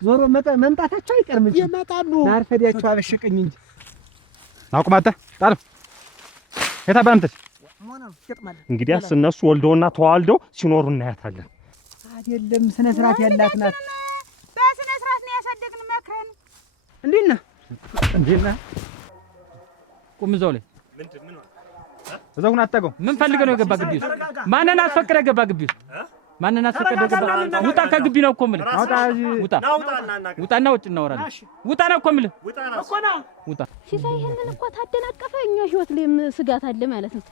ዞሮ መምጣታቸው አይቀርም እንጂ ይመጣሉ። ናርፈዲያቸው አበሽቀኝ እንጂ አቁማተ ጣል የታባንተሽ እንግዲያስ እነሱ ወልደውና ተዋልደው ሲኖሩ እናያታለን። አይደለም ስነ ስርዓት ያላት ናት። በስነ ስርዓት ነው ያሳደግን መከረን። እንዴት ነህ? ቁም እዛው ላይ ምንድነው? እዛው ሁን አትጠጋው። ምን ፈልገህ ነው የገባ ግቢ ውስጥ? ማንን አስፈቅደህ ገባ ግቢ ውስጥ? ማንን አስፈቅደህ ገባ? ውጣ ከግቢ ነው እኮ የምልህ። ውጣና ውጭ እናወራለን። ውጣ ነው እኮ የምልህ። ውጣ ሲሳይ ይሄንን እኮ ታደናቀፈ እኛ ህይወት ላይም ስጋት አለ ማለት ነው።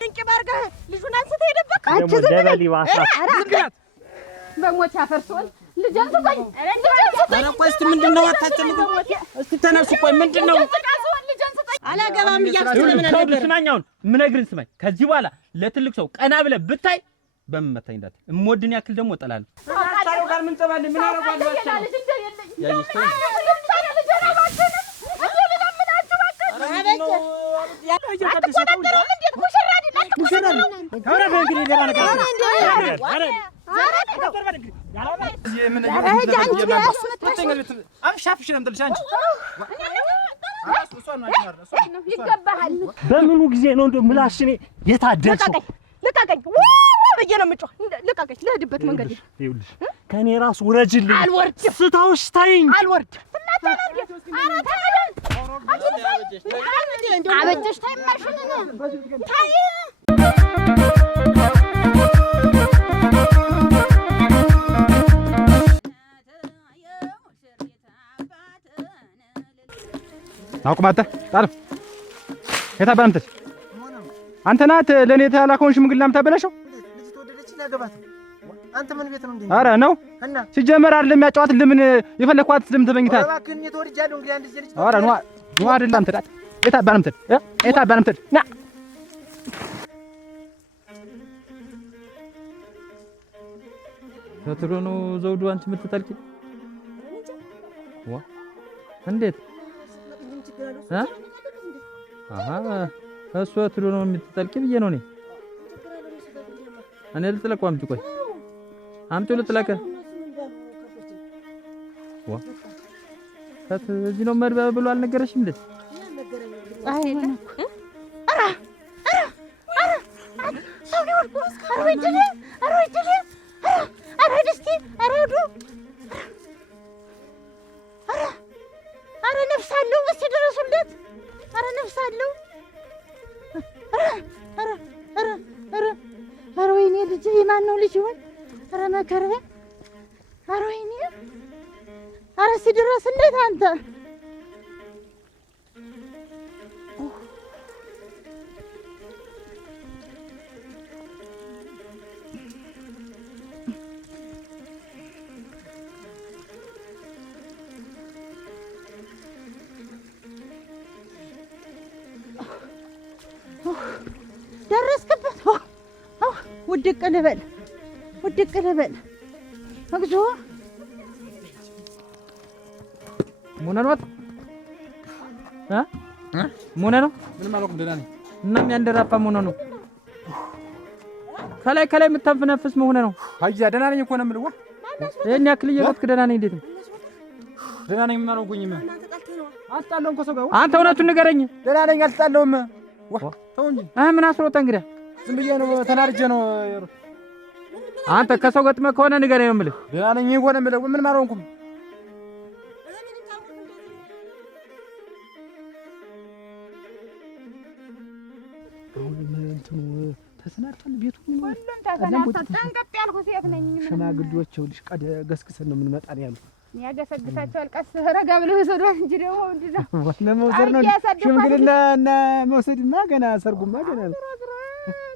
ድንቅ ባርገህ ልጁን አንስተህ ሄደበካ አንቺ ደበሊ ዋሳ በሞት ያፈርሶል ልጅን ትጠኝ ኧረ ቆይ እስቲ ምንድነው አታጨልቁ እስቲ ተነሱ ቆይ ምንድነው አላገባም እያልኩ ለምን ነበር ስማኛውን ምነግርን ስማኝ ከዚህ በኋላ ለትልቅ ሰው ቀና ብለህ ብታይ በመመታኝ እንዳት እምወድን ያክል ደግሞ እጠላለሁ ታው ጋር ምን ተባለ ምን አረጋለሁ በምኑ ጊዜ ነው እንደው ምላሽኔ የታደልሽው? ልቀቀኝ ብዬ ነው የምጮህ። ልቀቀኝ ልሄድበት መንገድ ይኸውልሽ ከኔ ራስ ውረጅልኝ። አልወርድም። ስታውሽ ታይኝ አልወርድም። አበጀሽ ታይ ማሽነና ታይ አቁማተ ጣል የታባንተሽ አንተ ናት ለኔ ተላከውን ሽምግልናም ታበላሽው ልጅ ተወደደች ያገባት አንተ ምን ቤት ነው እንዴ? አረ ነው ሲጀመር አይደለም ያጫዋት ለምን የፈለኳት ዝም ተበኝታል። እባክህን የተወርጃለሁ እንግዲህ አንድ ልጅ አረ ነው አይደለም ተዳት የታባንተሽ ና ተትሮ ነው ዘውዱ አንቺ የምትጠልቂ ዋ እንዴት እሱ ተትሮ ነው የምትጠልቂ ብዬ ነው እኔ ልጥለቀው አምጪ ቆይ አምጪው ልጥለቀ ዋ እዚህ ነው መርባ ብሎ አልነገረሽም እንዴ? አይሆንም አረ ነፍስ አለው እስቲ ድረሱለት። አረ ነፍስ አለው። አረ ወይኔ ልጅ የማን ነው ልጅ ይሆን? አረ መከረ አረ ወይኔ አረ እስቲ ድረስለት አንተ ደረስክበት። ውድቅ ልበል እግዚኦ ሙነ ነው ሙነ ነው ምን ማለት ነው? ደህና ነኝ እና የሚያንደራፋ ሙነ ነው ከላይ የምታፈነፍስ መሆነ ነው። አያ ደህና ነኝ እኮ ነው የምልህ። ዋ ይሄን ያክል እየሮጥክ ደህና ነኝ እንዴት ነው? ደህና ነኝ ምን አልኩኝም። አልጣለሁም እኮ ሰው ጋር አንተ እውነቱን ንገረኝ። ደህና ነኝ አልጣለሁም። ዋ ተው እንጂ ምን አስሮጣ እንግዲህ ዝም ብዬ ነው ተናርጄ ነው። አንተ ከሰው ገጥመህ ከሆነ ንገረኝ ነው የምልህ። ደህና ነኝ እኮ ነው የምልህ። ምን ማለውንኩም እንትኑ ተሰናድቷል ቤቱ ሁሉም ተሰናድቷል። ጠንቀጥ ያልኩ ሴት ነኝ። ሽማግሌዎች ልጅ ገስግሰን ነው የምንመጣ ነው ያሉት። ያገሰግሳቸዋል። ቀስ ረጋ ብለው ይወሰዷል እንጂ ደግሞ ምንድነው ለመውሰድ ነው ሽምግልና እና መውሰድማ ገና ሰርጉማ ገና ነው።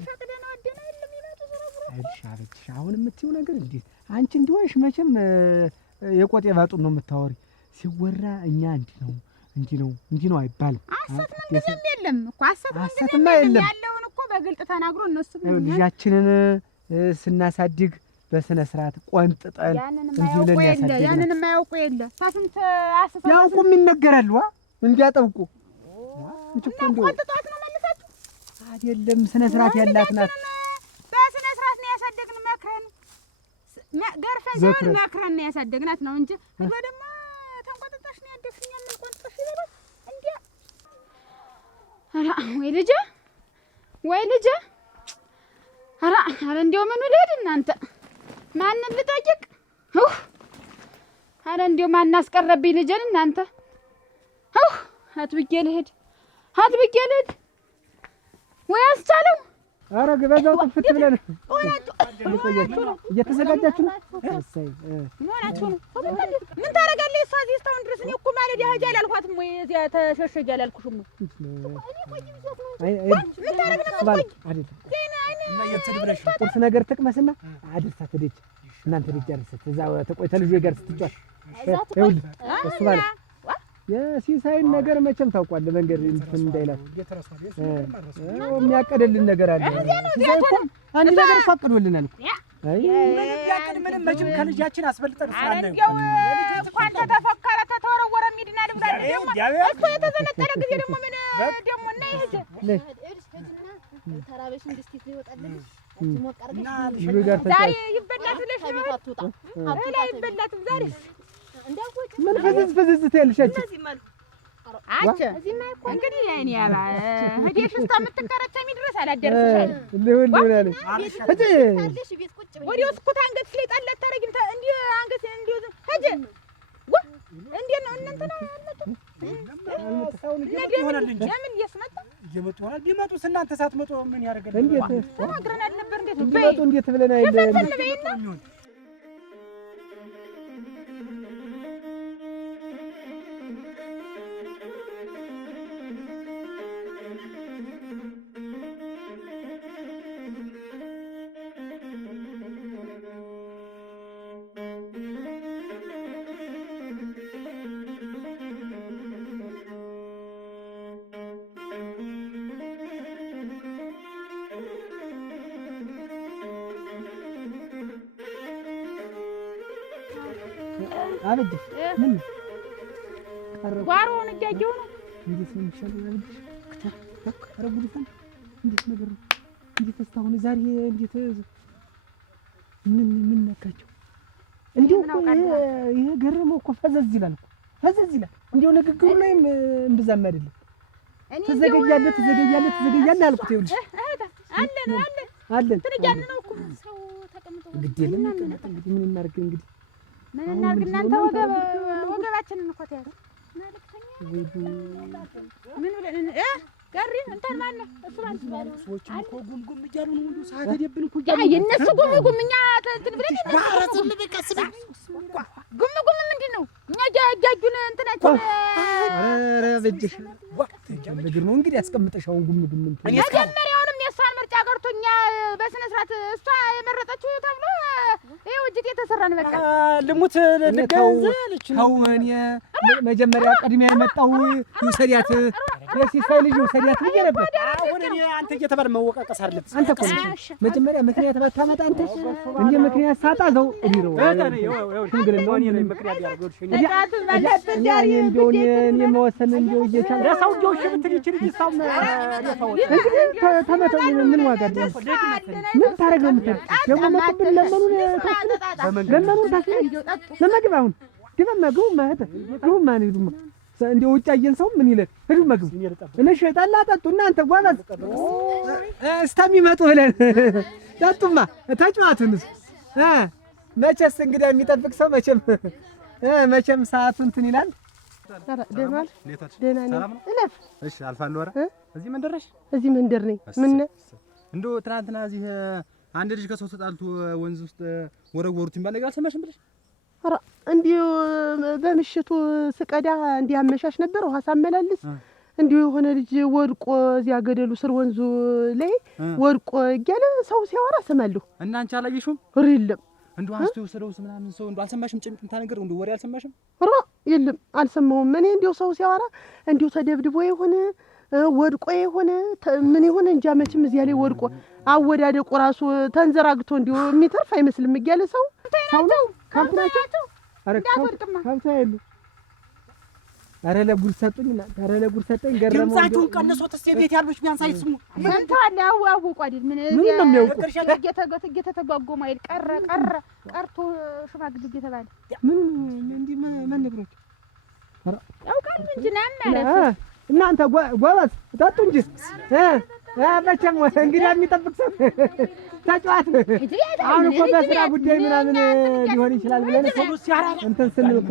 ፈቅደን ወደና የለም ይመጡ አበጅሽ አሁን የምትይው ነገር እንዴት አንቺ እንዲሆንሽ መቼም የቆጤ ባጡን ነው የምታወሪ። ሲወራ እኛ እንዲህ ነው አይባልም። አሰት ምንም የለም እኮ አሰት ምንም የለም። ያለውን እኮ በግልጥ ተናግሮ እነሱ ልጃችንን ስናሳድግ በስነ ስርዓት ቆንጥጠን እንዲውለን ያሳድገናል። ያንን የማያውቁ የለ ታስንት አሰት ያውቁም ይነገራሉ እንዲያጠብቁ እንጂ እኮ እንደው ቆንጥጧት ነው መልሳችሁ አይደለም ስነ ስርዓት ያላት ናት። በስነ ስርዓት ነው ያሳደግን መከረን ገርፈን ዘመን መክረን ያሳደግናት ነው እንጂ እንዴ ደግሞ ተንቆጥጣሽ ነው ያደግኛ ምን ቆጥሽ ይላል እንዴ አራ ወይ ልጅ አራ እንደው ምን ልሄድ እናንተ ማንን ልጠይቅ አራ እንደው ማን አስቀረብኝ ልጅን እናንተ አትብጌ ልሄድ ወይ አስቻለው ኧረ ግበዛው ጥፍት ብለን እየተዘጋጃችሁ ነው እሰይ ሞናችሁ ነው ምን ታረጋለህ እሷ እዚህ እስካሁን ድረስ እኔ እኮ ማለት ያህጃ አላልኳትም ወይ እዚያ ተሸሸጀ አላልኩሽም ምን ታረጋለህ ቁርስ ነገር ትቅመስና አድርሳት ሄደች እናንተ ልጅ አድርሳት እዛ ተቆይተ ልጅ ጋር ስትጫወት ይኸውልህ እሱ ባለ የሲሳይን ነገር መቼም ታውቋለህ መንገድ እንትን እንዳይላት የሚያቀደልን ነገር አለ ሲሳይ እኮ አንድ ነገር ፈቅዶልናል አይ ምንም መቼም ከልጃችን አስበልጠን ስላለ ልጅ እንኳን ተፈከረ ተተወረወረ ሚድናል ብላል እኮ የተዘነጠረ ጊዜ ደግሞ ምን ደግሞ እና ይሄ ተራበሽ እንድስቲት ይወጣልልሽ ዛሬ ይበላት ብለሽ ነው ላይ ይበላት ዛሬ ምን ፈዝዝ ትያለሽ አቻ እዚህ ማይ እኮ እንግዲህ ያኔ ያባ ሄደሽ እስከምትከረቸ ሚድረስ አላደርስሻል ለወልወላለ እጂ ወዲያው እስኩት አንገት ስለጣለት ታረጊም እንዴ አንገት እንዴ ሄደ እንዴ ነው እናንተ ነው ያመጣው ይሆናል እንጂ ምን እየስመጣ እየመጡ ሆነ ቢመጡ እናንተ ሳትመጡ ምን ያደርጋል እንዴት ተናግረናል ነበር እንዴት ቢመጡ እንዴት ብለን አይደለም አብድ ምን ጓሮውን እያየሁ ነው እንዴት ነው የሚሻለው አብድ አረጉልፈን እንዴት ነገር እንዴት ተስታውን ዛሬ እንዴት ምን ነካቸው እንዴው ይሄ ገረመው እኮ ፈዘዝ ይላል እንዴው ንግግሩ ላይም እንብዛም አይደለም ተዘገያለህ አልኩት ይኸውልሽ አለን ትንጃን ነው እኮ ሰው ተቀምጦ ግዴለም ተቀምጦ እንግዲህ ምን እናርግ እንግዲህ ምን እናርግ እናንተ ወገባችንን እኮ ተያዘ ማለክተኛ ምን ብለን ጋሪ እንትን ማን ነው እሱ ማን ሰዎች እኮ ጉምጉም እያሉ ነው ሁሉ ሳይደብን እኮ ያ የነሱ ጉምጉም እኛ እንትን ብለን ባረጽም በቀስ ጉምጉም ምንድነው እኛ ጃጁን እንትናችን ኧረ በጅሽ ወቅት ጀምር ነው እንግዲህ ያስቀምጠሽ አሁን ጉምጉም እንትን መጀመሪያውንም የሷን ምርጫ ቀርቶኛ በስነ ስርዓት እሷ የመረጠችው ተብሎ ይሄው እጅት የተሰራን በቃ ልሙት ልገንዘልች ነው እኔ መጀመሪያ ቀድሚያ የመጣው ይሰሪያት የሲሳይ ልጅ ይሰሪያት ብዬ ነበር አሁን እኔ አንተ እየተባለ መወቃቀስ አይደለም አንተ እኮ መጀመሪያ ምክንያት ባታመጣ አንተ እንደ ምክንያት ሳጣ ዘው እዲሮ ሽምግልናው እኔ ነኝ ምክንያት ያደርገው እኔ እንደው እኔ መወሰን እንደው እየቻለ ረሳው እንደው ሽብትል ይችል ይሳም ተመተ ምን ዋጋ አለው ምን ታረግ ነው የምትል ደግሞ መጥብ ለመኑን ታስለኝ ለመግብ አሁን ግቡ ማለት ግቡ ማን ይዱማ እንደ ውጭ አየን ሰው ምን ይላል ሄዱ መግቡ እነሽ ጠላ ጠጡ እናንተ ጓባዝ እስከሚመጡ ብለን ጠጡማ ተጫዋቱንስ መቼስ እንግዲህ የሚጠብቅ ሰው መቼም ሰዓቱ እንትን ይላል ደህና ነኝ እለፍ እሺ አልፋለሁ ኧረ እዚህ መንደርሽ እዚህ መንደር ነኝ ምን እንደው ትናንትና እዚህ አንድ ልጅ ከሰው ተጣልቶ ወንዝ ውስጥ ወረወሩት ይባል ነገር አልሰማሽም ብለሽ ኧረ እንዲሁ በምሽቱ ስቀዳ እንዲህ አመሻሽ ነበር ውሃ ሳመላልስ እንዲሁ የሆነ ልጅ ወድቆ እዚያ ገደሉ ስር ወንዙ ላይ ወድቆ እያለ ሰው ሲያወራ ሰማለሁ እና አንቺ አላየሽውም የለም እንደው አስቶ ወሰደውስ ምናምን ሰው እንደው አልሰማሽም ጭምጭምታ ነገር እንደው ወሬ አልሰማሽም ኧረ የለም አልሰማሁም እኔ እንዲሁ ሰው ሲያወራ እንዲሁ ተደብድቦ የሆነ ወድቆ የሆነ ምን ይሆነ እንጃ መቼም እዚያ ላይ ወድቆ አወዳደቁ ራሱ ተንዘራግቶ እንዲሁ የሚተርፍ አይመስልም እያለ ሰው ነው ከብት ናቸው አረ ከብት አይሉ ኧረ ለጉድ ሰጡኝ እናንተ ኧረ ለጉድ ሰጠኝ ገረመው ድምፃችሁን ቀንሶት እስኪ ቤት ያሉት ቢያንስ አይስሙ ሰምተዋል አወቁ አይደል ምን ነው የሚያውቁ እየተጓጎሙ አይደል ቀርቶ ሽማግሌ እየተባለ ምን እንዲህ ማን ነግሮት ያውቃል እንጂ ማለት እናንተ ጎበዝ ጠጡ እንጂ መቼም እንግዲህ የሚጠብቅ ሰው ተጫዋት አሁን እኮ በስራ ጉዳይ ምናምን ሊሆን ይችላል ብለን እንትን ስንል እኮ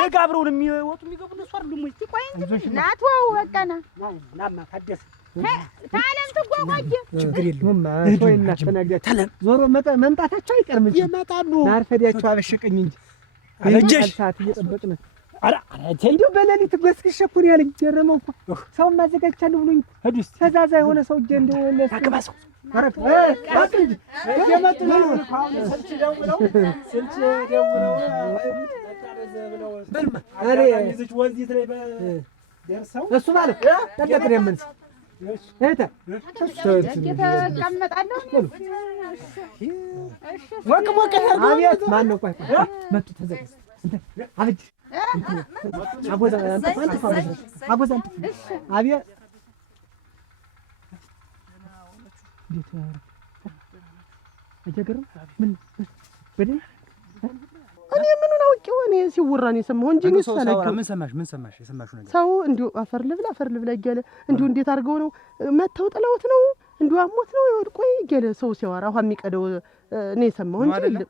ነገ አብረውን የሚወጡ የሚገቡ እነሱ አይደሉም ወይ? ቆይ እንጂ ናትወው በቃ ናማ ታደሰ ታለም ትጓጓጅ ችግር የለውም ሆይና ተነግዳችሁ ዞሮ መምጣታቸው አይቀርም እንጂ ይመጣሉ። ናርፈዲያቸው አበሸቀኝ እንጂ አረጀሽ ሰዓት እየጠበቅን እንዲሁ በሌሊት ጎስክሽ እኮ ነው ያለኝ። ገረመው እኮ ሰው ማዘጋጅቻለሁ ብሎኝ ሄዱስ ተዛዛ የሆነ ሰው እጄ እንደው ለሰከባሰው አረክ አጥንጅ እየመጡ ነው ስልች ደውለው በልማ አሬ ይዝች ወንዚት ላይ በደርሰው እሱ ማለት ተቀጥሬ ምን እታ ተቀመጣለሁ ወቅ አቤት ማን ነው? ቆይ መጡ ተዘጋጅ አብጅ አጎዛ አብያ እንዴት አጀገሩ ምን በደም እኔ ምኑን አውቄው እኔ ሲወራ ነው የሰማሁ እንጂ ነው ሰላም ምን ሰማሽ የሰማሽው ነገር ሰው እንዲሁ አፈር ልብላ እያለ እንዲሁ እንዴት አድርገው ነው መተው ጥለውት ነው እንዲሁ አሞት ነው ይወድቆ እያለ ሰው ሲያወራ ውሃ የሚቀደው እኔ ሰማሁ እንጂ አይደለም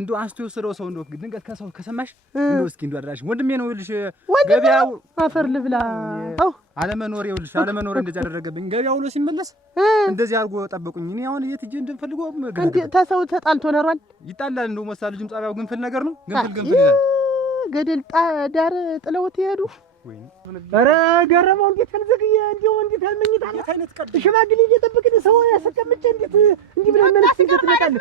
እንዲሁ አንስቶ የወሰደው ሰው እንደው ድንገት ከሰው ከሰማሽ እንደው እስኪ እንደው አድራሽ ወንድሜ ነው ይልሽ ገበያው አፈር ልብላ አለመኖር ይልሽ አለመኖር እንደዚህ ያደረገብኝ ገበያው ብሎ ሲመለስ እንደዚህ አድርጎ ጠበቁኝ። እኔ አሁን የት ሂጅ እንደምፈልገው እንዴ ተሰው ተጣልቶ ነሯል ይጣላል እንደው መሳ ልጅም ጻባው ግንፍል ነገር ነው ግንፍል ይላል ገደል ዳር ጥለውት ይሄዱ ኧረ ገረመው እንዴት ተልዘግየ እንዴው እንዴት አልመኝታ ሽማግሌ እየጠበቅን ሰው ያስቀምጭ እንዴት እንዲህ ብለን መልስ ይገጥመጣል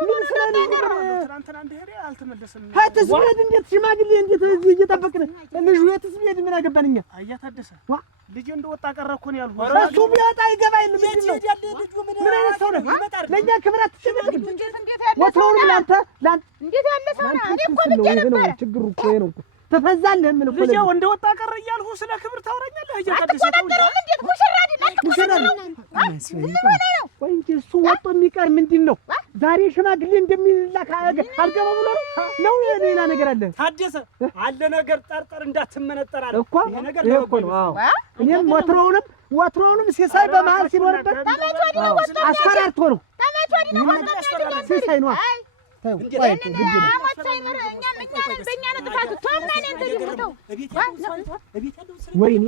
ምን ስለኔ ትናንትና እንደሄደ አልተመለሰም ሀተስ ብለን እንዴት ሽማግሌ እንዴት እየጠበቅን ልጅ የትስ ቢሄድ ምን አገባንኛ አያታደሰ ልጅ እንደወጣ ቀረ እኮ ነው ያልኩት እሱ ቢወጣ ይገባል ምን አይነት ሰው ነው ለኛ ክብራት ትችላል ወትሮውንም ላንተ እንዴት ያለ ሰው ነው እኔ እኮ ልጅ ነበር ችግሩ እኮ ነው ተፈዛለህ ምን እኮ ልጅ እንደወጣ ቀረ እያልሁ ስለ ክብር ታወራኛለህ አያታደሰ እንዴት ሙሽራ ወይ እንጂ እሱ ወጦ የሚቀር ምንድን ነው ዛሬ ሽማግሌ እንደሚላክ አልገባ ብሎ ነው ሌላ ነገር አለ ታደሰ አለ ነገር ጠርጠር እንዳትመነጠር አለ እኮ ይሄ እኮ ነው አዎ እኔም ወትሮውንም ሲሳይ በመሃል ሲኖርበት አስፈራርቶ ነው ሲሳይ ነው ወይኔ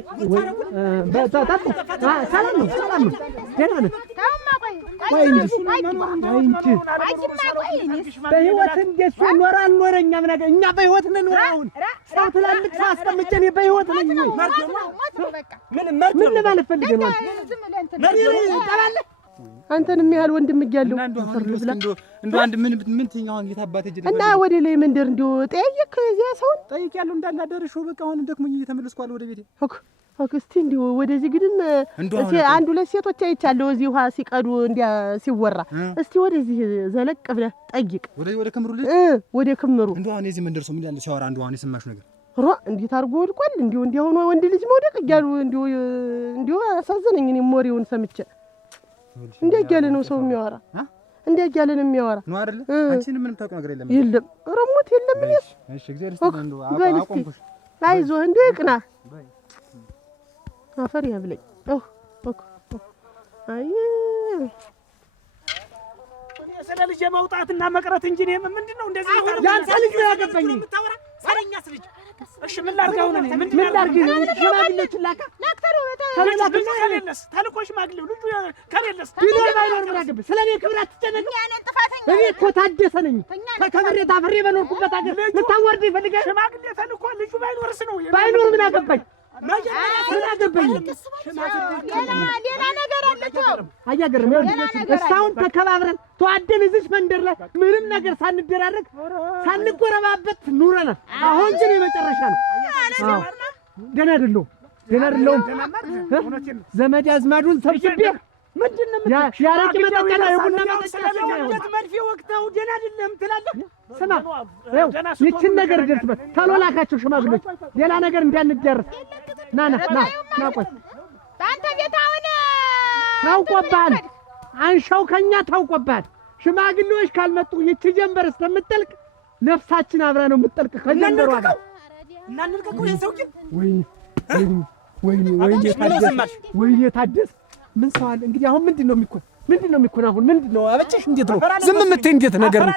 ሰላም ነው ደህና ነህ? በህይወት እንደሱ ኖረ አልኖረ እኛም ነገር እኛ በህይወት ነን። አሁን ሰው ትላልቅ ሰው አስቀምጬ እኔ በህይወት ነኝ ወይ ምን ለማለት ፈልገህ ነው? አንተን የሚያህል ወንድም እያለው እንደው አንድ ምን ትኛውን የታባተ ጅድ እና ወደ ላይ መንደር እንደው ጠይቅ እዚያ ሰውን ጠይቄያለሁ እንዳላደረሽው በቃ አሁን ደክሞኝ እየተመለስኩ አለ ወደ ቤቴ እስቲ እንደው ወደዚህ ግድም አንድ ሁለት ሴቶች አይቻለሁ እዚህ ውሃ ሲቀዱ እንዲያ ሲወራ እስቲ ወደዚህ ዘለቅ ብለህ ጠይቅ ወደ ክምሩ ልጅ ወደ ክምሩ እንደው አሁን የዚህ መንደር ሰው ምን ያለ ሲያወራ እንደው አሁን የሰማሽው ነገር እንዴት አድርጎ ወድቋል እንዲሁ ሆኖ ወንድ ልጅ መውደቅ እያሉ እንዲሁ አሳዘነኝ እኔም ወሬውን ሰምቼ እንዴ እያለ ነው ሰው የሚያወራ እንዴ እያለ ነው የሚያወራ ነው አይደል አንቺን ምንም ታውቁ ነገር የለም ረሞት የለም እሺ እግዚአብሔር ይስጥልኝ እንደው አቆምኩሽ አይዞህ እንዴ ቅና አፈር ያብለኝ አይ ስለ ልጅ መውጣትና መቅረት እንጂ እኔ ምንድነው እንደዚህ ይሆነ ያንተ ልጅ ነው ያገባኝ ሰለኛስ ልጅ እሺ ምን ላድርገው ነው ምን ላድርግ ሽማግሌዎች ላካ ከሌለስ ተልኮ ሽማግሌው ልጁ ከሌለስ ቢኖር ባይኖር ምን አገባኝ ስለኔ ክብር አትጨነቅ እኔ እኮ ታደሰ ነኝ ተከብሬ ታፍሬ በኖርኩበት አገር ልታወርድ ይፈልጋል ሽማግሌ ተልኮ ልጁ ባይኖርስ ነው ባይኖር ምን አገባኝ ምን አገባኝ ሌላ ነገር አለ አያገርም እስካሁን ተከባብረን ተዋደን እዚህ መንደር ላይ ምንም ነገር ሳንደራረግ ሳንጎረባበት ኑረናል። አሁን ግን የመጨረሻ ነው። ደህና አይደለሁም ዘመድ አዝማዱን ሰብስቤ ምንድነው ያረቂ መጠጫ ነው የቡና መጠጫ ነው መድፌ ወቅታው ደና አይደለም ትላለህ ስማ ይችን ነገር ደርስበት ታሎላካቸው ሽማግሌዎች ሌላ ነገር እንዲያንደርስ ና ቆይ አንተ ቤት አሁን ታውቆብሃል አንሻው ከኛ ታውቆብሃል ሽማግሌዎች ካልመጡ ይቺ ጀንበር እስከምትጠልቅ ነፍሳችን አብራ ነው የምትጠልቅ ከጀንበሯ ጋር እና እንልቀቀው የሰውዬ ወይኔ ታደስ ምን ሰው አለ እንግዲህ አሁን ምንድነው የሚኮን አሁን ምንድነው አበጭሽ እንዴት ነው ዝም የምትይ እንዴት ነገር ነው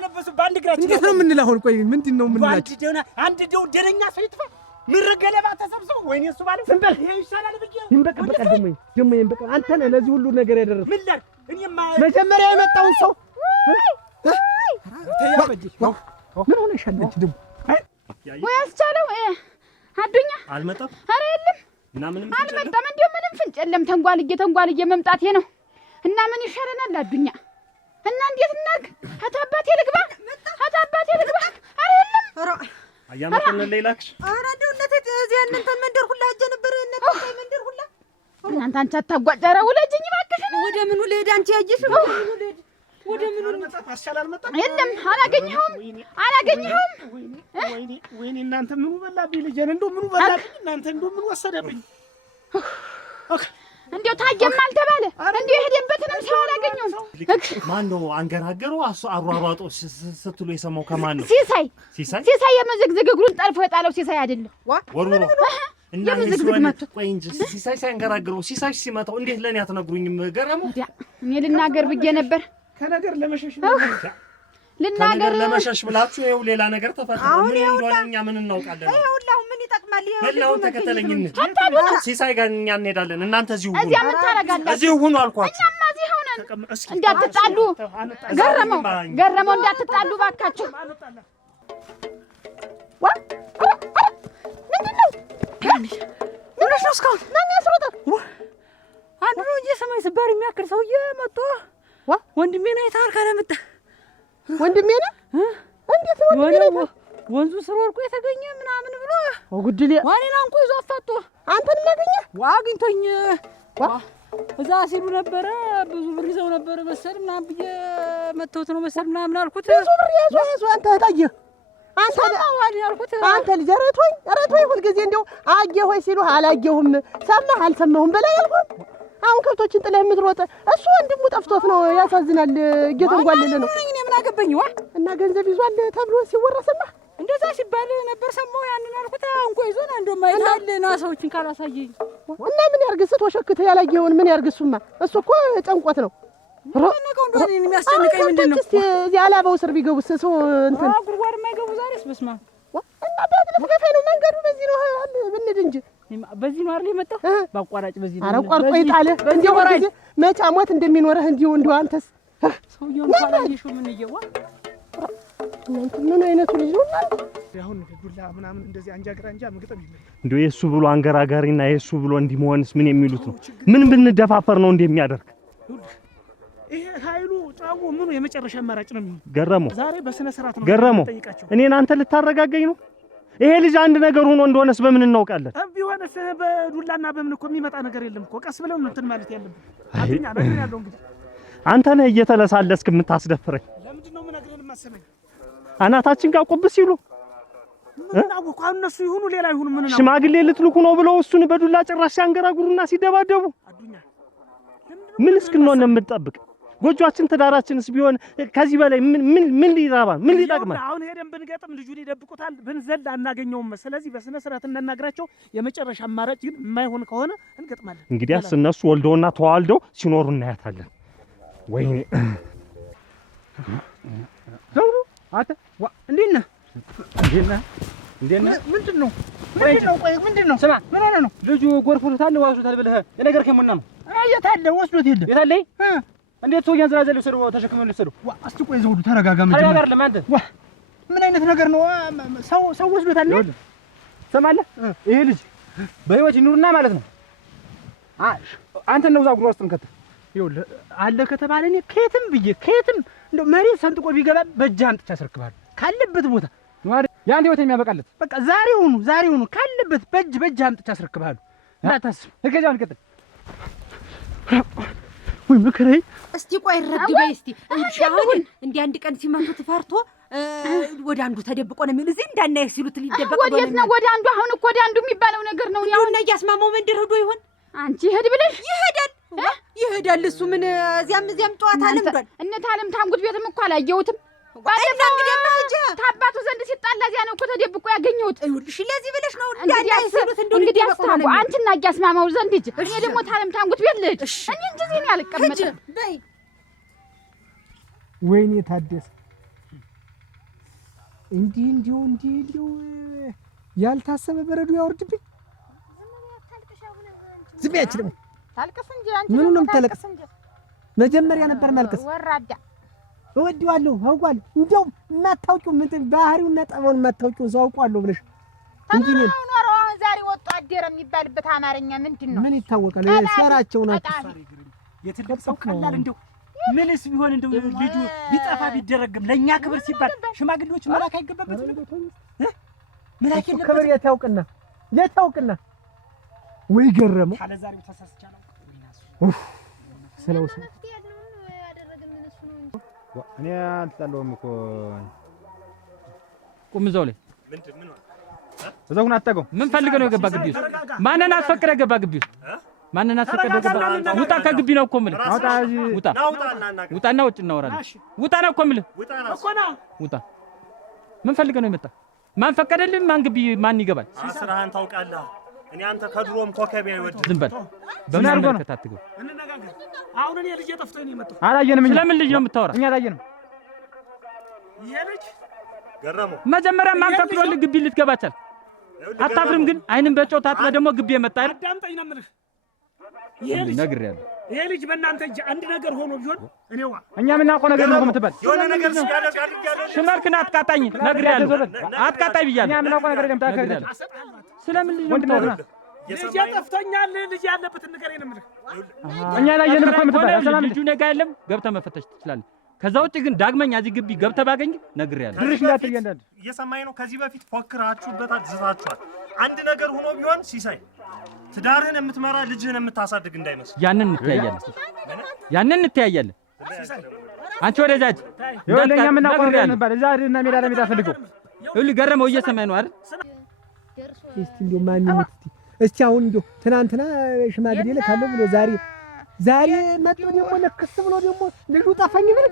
እንዴት ነው የምንለው አሁን ቆይ ምንድነው የምንላችሁ አንድ ደው ደረኛ ሰው ይጥፋ ምርገለባ ተሰብስቦ ወይኔ እሱ ባለ ዝምበል ይሄ ይሻላል ብዬ ይንበቀበቃል ደሞ ይንበቀ አንተ ነህ ለዚህ ሁሉ ነገር ያደረሰ ምን ላይ እኔማ መጀመሪያ የመጣውን ሰው ምን ሆነሻል ደሞ ወይ አስቻለው አዱኛ አልመጣም ኧረ የለም እና ምንም አልመጣም እንደው ምንም ፍንጭ የለም ተንጓልዬ መምጣቴ ነው እና ምን ይሻለናል አዱኛ እና እንዴት እናርግ አታባቴ ልግባ ኧረ የለም አያመጣን ሌላክሽ ኧረ እንደው እነቴ እዚህ እንትን መንደር ሁላ ሄጄ ነበር እነቴ መንደር ሁላ እናንተ አንቺ አታጓጨረ ውለጅኝ እባክሽ ወደ ምን ልሄድ አንቺ ያየሽ ወደ ምን የለም አላገኘሁም ወይኔ እናንተ ምኑ በላብኝ ልጄን እንደው ምኑ በላብኝ እናንተ እንደው ምኑ ወሰደብኝ እንደው ታየም አልተባለ እንደው የሄደበትንም ሰው አላገኘሁም ማን ነው አንገራገሩ አሯሯጦ ስትሉ የሰማው ከማን ነው ሲሳይ የመዘግዘግ እግሩን ጠልፎ የጣለው ሲሳይ አይደለም ወርውሮ እና የመዘግዘግ መጥቶ ቆይ እንጂ ሲሳይ ሳይንገራገሩ ሲሳይ ሲመታው እንዴት ለኔ አትነግሩኝም ገረሙ እኔ ልናገር ብዬ ነበር ከነገር ለመሸሽ ልናገር ለመሸሽ ብላችሁ ይኸው ሌላ ነገር ተፈጠረ ምን እንደሆነ እኛ ምን እናውቃለን ይኸውልህ ምን ይጠቅማል በላው ተከተለኝ ሲሳይ ጋር እኛ እንሄዳለን እናንተ እዚሁ ሁኑ እዚያ ምን ታረጋላችሁ እዚሁ ሁኑ አልኳችሁ እኛማ እዚህ ሆነን እንዳትጣሉ ገረመው እንዳትጣሉ ባካችሁ ምንድነው እስካሁን ማን ያስሮጣል አንዱ ነው እየሰማይ ስባር የሚያክል ሰውዬ መጥቶ ወንድሜ ነው የታርካለ መጣ ወንድሜ ነው እንዴት ወንድሜ ነው ወንዙ ስር ወርቆ የተገኘ ምናምን ብሎ ወጉድሌ ዋኔን አንቆ ይዞ አፋጦ አንተን ማገኘ ዋግኝቶኝ እዛ ሲሉ ነበረ ብዙ ብር ይዘው ነበረ መሰል ምናምን ብዬ መተውት ነው መሰል ምናምን አልኩት ብዙ ብር ያዙ አንተ ታየ አንተ ዋኔ አልኩት አንተ ልጅ ረቶኝ ሁልጊዜ እንደው አየህ ሆይ ሲሉ አላየሁም ሰማህ አልሰማሁም በላይ አልኩት አሁን ከብቶችን ጥለህ የምትሮጥ እሱ ወንድሙ ጠፍቶት ነው ያሳዝናል እየተንጓለለ ነው እኔ ምን አገባኝ እና ገንዘብ ይዟል ተብሎ ሲወራ ሰማህ እንደዛ ሲባል ነበር ሰማሁ ያንን አልኩት አንቆ ይዞና እንደውም አይታልና ሰዎችን ካላሳየኝ እና ምን ያርግ ስትወሸክተ ያላየውን ምን ያርግ እሱማ እሱ እኮ ጨንቆት ነው ረነቀው እንደሆነ የሚያስጨንቀኝ ምንድነው እስቲ እዚህ አላባው ስር ቢገቡስ ሰው እንትን ጉርጓር የማይገቡ ዛሬስ በስማ እና በትለፍገፈኝ ነው መንገዱ በዚህ ነው ብንድ እንጂ በዚህ ነው አይደል የመጣው ባቋራጭ በዚህ ነው አቋርጦ ይጣለ እንደው ወራጅ መቻ ሞት እንደሚኖርህ እንደው አንተስ ሰውየው እንኳን ምን ይየዋ ምን አይነቱ ልጅ ነው አሁን ዱላ ምናምን እንደዚህ አንጃግራንጃ ምግጥም ይመጣ እንደው የሱ ብሎ አንገራጋሪና የሱ ብሎ እንዲመሆንስ ምን የሚሉት ነው ምን ብንደፋፈር ነው እንደሚያደርግ ይሄ ኃይሉ ጫው ምኑ የመጨረሻ አማራጭ ነው ገረመው ዛሬ በስነ ስርዓት ነው ገረመው እኔን አንተ ልታረጋጋኝ ነው ይሄ ልጅ አንድ ነገር ሆኖ እንደሆነስ በምን እናውቃለን ቢሆንስ በዱላና በምን እኮ የሚመጣ ነገር የለም እኮ ቀስ ብለው እንትን ማለት ያለብን አጥኛ ነገር ያለው እንግዲህ አንተ ነህ እየተለሳለስክ የምታስደፍረኝ ለምንድን ነው ምነግርህን ማሰበኝ አናታችን ጋር ቆብ ሲሉ ምን አውቁ እነሱ ይሁኑ ሌላ ይሁኑ ምን ነው ሽማግሌ ልትልኩ ነው ብለው እሱን በዱላ ጭራሽ ሲያንገራጉሩና ሲደባደቡ አዱኛ ምን እስክንሆን ነው የምትጠብቅ ጎጆአችን ትዳራችንስ ቢሆን ከዚህ በላይ ምን ሊራባ ምን ሊጠቅመን አሁን ሄደን ብንገጥም ልጁን ይደብቁታል ብንዘል አናገኘውም ስለዚህ በስነ ስርዓት እናናግራቸው የመጨረሻ አማራጭ ግን የማይሆን ከሆነ እንገጥማለን እንግዲያስ እነሱ ወልደውና ተዋልደው ሲኖሩ እናያታለን ወይኔ ዘውሩ አተ እንዴት ነህ ምንድነው ምንድነው ስማ ምን ሆነ ነው ልጁ ጎርፎታል ዋሱታል ብለህ የነገር ከመና ነው የታለ ወስዶት የታለ እንዴት ሰው ያንዘራዘል ይሰሩ ተሸክመው ይሰሩ እስቲ ቆይ ዘውዱ ተረጋጋ ተረጋጋ ለማንተ ምን አይነት ነገር ነው ሰው ወስዶታል ሰማለህ ይሄ ልጅ በህይወት ይኑርና ማለት ነው አንተ ነው ዛጉሩ ውስጥ እንከተ ይኸውልህ አለ ከተባለ እኔ ከየትም እንደው መሬት ሰንጥቆ ቢገባ በእጅ አምጥቼ አስረክባለሁ ካለበት ቦታ ያን ህይወት የሚያበቃለት በቃ ዛሬውኑ ካለበት በእጅ አምጥቼ አስረክባለሁ እንዳታስብ እከጃውን ቀጥል ወይ መከራዬ። እስቲ ቆይ ረግ በይ እስቲ። አሁን እንደ አንድ ቀን ሲመቱት ፈርቶ ወደ አንዱ ተደብቆ ነው የሚሉ እዚህ እንዳናይ ሲሉት ሊደበቅ ነው። ወዴት ነው ወደ አንዱ? አሁን እኮ ወደ አንዱ የሚባለው ነገር ነው። ያው እና እያስማማው መንደር ሄዶ ይሆን? አንቺ ሄድ ብለሽ ይሄዳል። እሱ ምን እዚያም ጨዋታ ለምዷል። እነ ታለም ታንጉት ቤትም እኮ አላየሁትም። ባለፈው እንግዲህ ማህጃ ታባቱ ዘንድ ሲጣላ እዚያ ነው እኮ ተደብቆ ያገኘሁት። እሺ ለዚህ ብለሽ ነው እንዳናይ ሲሉት እንግዲህ አስታው አንቺና እያስማማው ዘንድ ሂጂ። እኔ ደግሞ ታለም ታንጉት ቤት ልሂድ። እኔ እንጂ እኔ አልቀመጥም። በይ ወይኔ ታደሰ እንዲሁ ያልታሰበ በረዶ ያወርድብኝ። ዝም ያች ደግሞ ታልቅስ እንጂ አንቺ ምኑ ነው የምታለቅስ? መጀመሪያ ነበር ማልቀስ። ወራዳ እወደዋለሁ አውቃለሁ። እንደው የማታውቂው ምን ባህሪውና ጠባውን የማታውቂው ሰው አውቃለሁ ብለሽ እንጂ ነው ኖረው አሁን ዛሬ ወጣ አደረ የሚባልበት አማርኛ ምንድን ነው? ምን ይታወቃል? ሰራቸው ናቸው። የትልቅ ሰው ቀላል እንደው ምንስ ቢሆን እንደው ልጁ ቢጠፋ ቢደረግም ለኛ ክብር ሲባል ሽማግሌዎች መላክ አይገባበትም። መላክ የለበትም። ክብር የታውቅና ወይ ገረመው ካለ ዛሬው ተሳስቻለሁ። ስለውስ እኔ አልጣለውም እኮ ቁም እዛው ላይ እዛው ሁን አትጠጋው። ምን ፈልገህ ነው የገባ ግቢ ውስጥ? ማንን አስፈቅደህ ገባ ግቢ ውስጥ? ማንን አስፈቅደህ ገባ? ውጣ ከግቢ ነው እኮ የምልህ። ውጣና ውጭ እናወራለን። ውጣ ነው እኮ የምልህ። ውጣ። ምን ፈልገህ ነው የመጣ? ማን ፈቀደልህ? ማን ግቢ ማን ይገባል? ስራህን ታውቃለህ። እኔ አንተ ከድሮም ኮከቢያ ይወድ ዝም በል። በምን አድርጎ ነው ተታትገው? እንነጋገር። አሁን እኔ ልጅ ጠፍቶኝ ነው የመጣው። አላየንም። ስለምን ልጅ ነው የምታወራ? እኛ አላየንም። ይሄ ልጅ ገረመው መጀመሪያ ማን ፈቅዶልህ ግቢ ልትገባ ቻልክ? አታፍርም ግን? አይንን በጨው ታጥበህ ደግሞ ግቢ የመጣ አይደል? አዳምጠኝ ነው የምልህ። ይሄ ልጅ ነግሬሃለሁ። ይሄ ልጅ በእናንተ እጅ አንድ ነገር ሆኖ ቢሆን እኔዋ እኛ የምናውቀው ነገር ነው የምትባል የሆነ ነገር ሲያደርግ አድርጋለሁ። ሽመርክን አትቃጣኝ። ነግሬሃለሁ። አትቃጣኝ ብያለሁ። እኛ የምናውቀው ነገር የለም። ታከለ ስለምን ልጅ ነው የምታወራ? ልጅ ጠፍቶኛል። ልጅ ያለበትን ነገር ነው የምልህ። እኛ አላየንም እኮ የምትባል ሰላም ልጁ ነገ የለም። ገብተህ መፈተሽ ትችላለህ። ከዛ ውጭ ግን ዳግመኛ እዚህ ግቢ ገብተህ ባገኝ ነግሬሃለሁ። ድርሽ እንዳትል ያንዳንድ እየሰማኸኝ ነው? ከዚህ በፊት ፎክራችሁበታል፣ ዝታችኋል። አንድ ነገር ሆኖ ቢሆን ሲሳይ ትዳርህን የምትመራ ልጅህን የምታሳድግ እንዳይመስል። ያንን እንተያያለን። አንቺ ወደዛ ሂጅ። ይኸውልህ እኛ የምናውቀው ነገር የምትባል እዛ እና ሜዳ ለሜዳ ፈልገው። ይኸውልህ ገረመው እየሰማኸኝ ነው አይደል? እስቲ እንደው ማን ይሙት እስቲ አሁን እንደው ትናንትና ሽማግሌ ልካለሁ ብሎ ዛሬ መጥቶ ደግሞ ለክስ ብሎ ደግሞ ልጁ ጠፋኝ ብል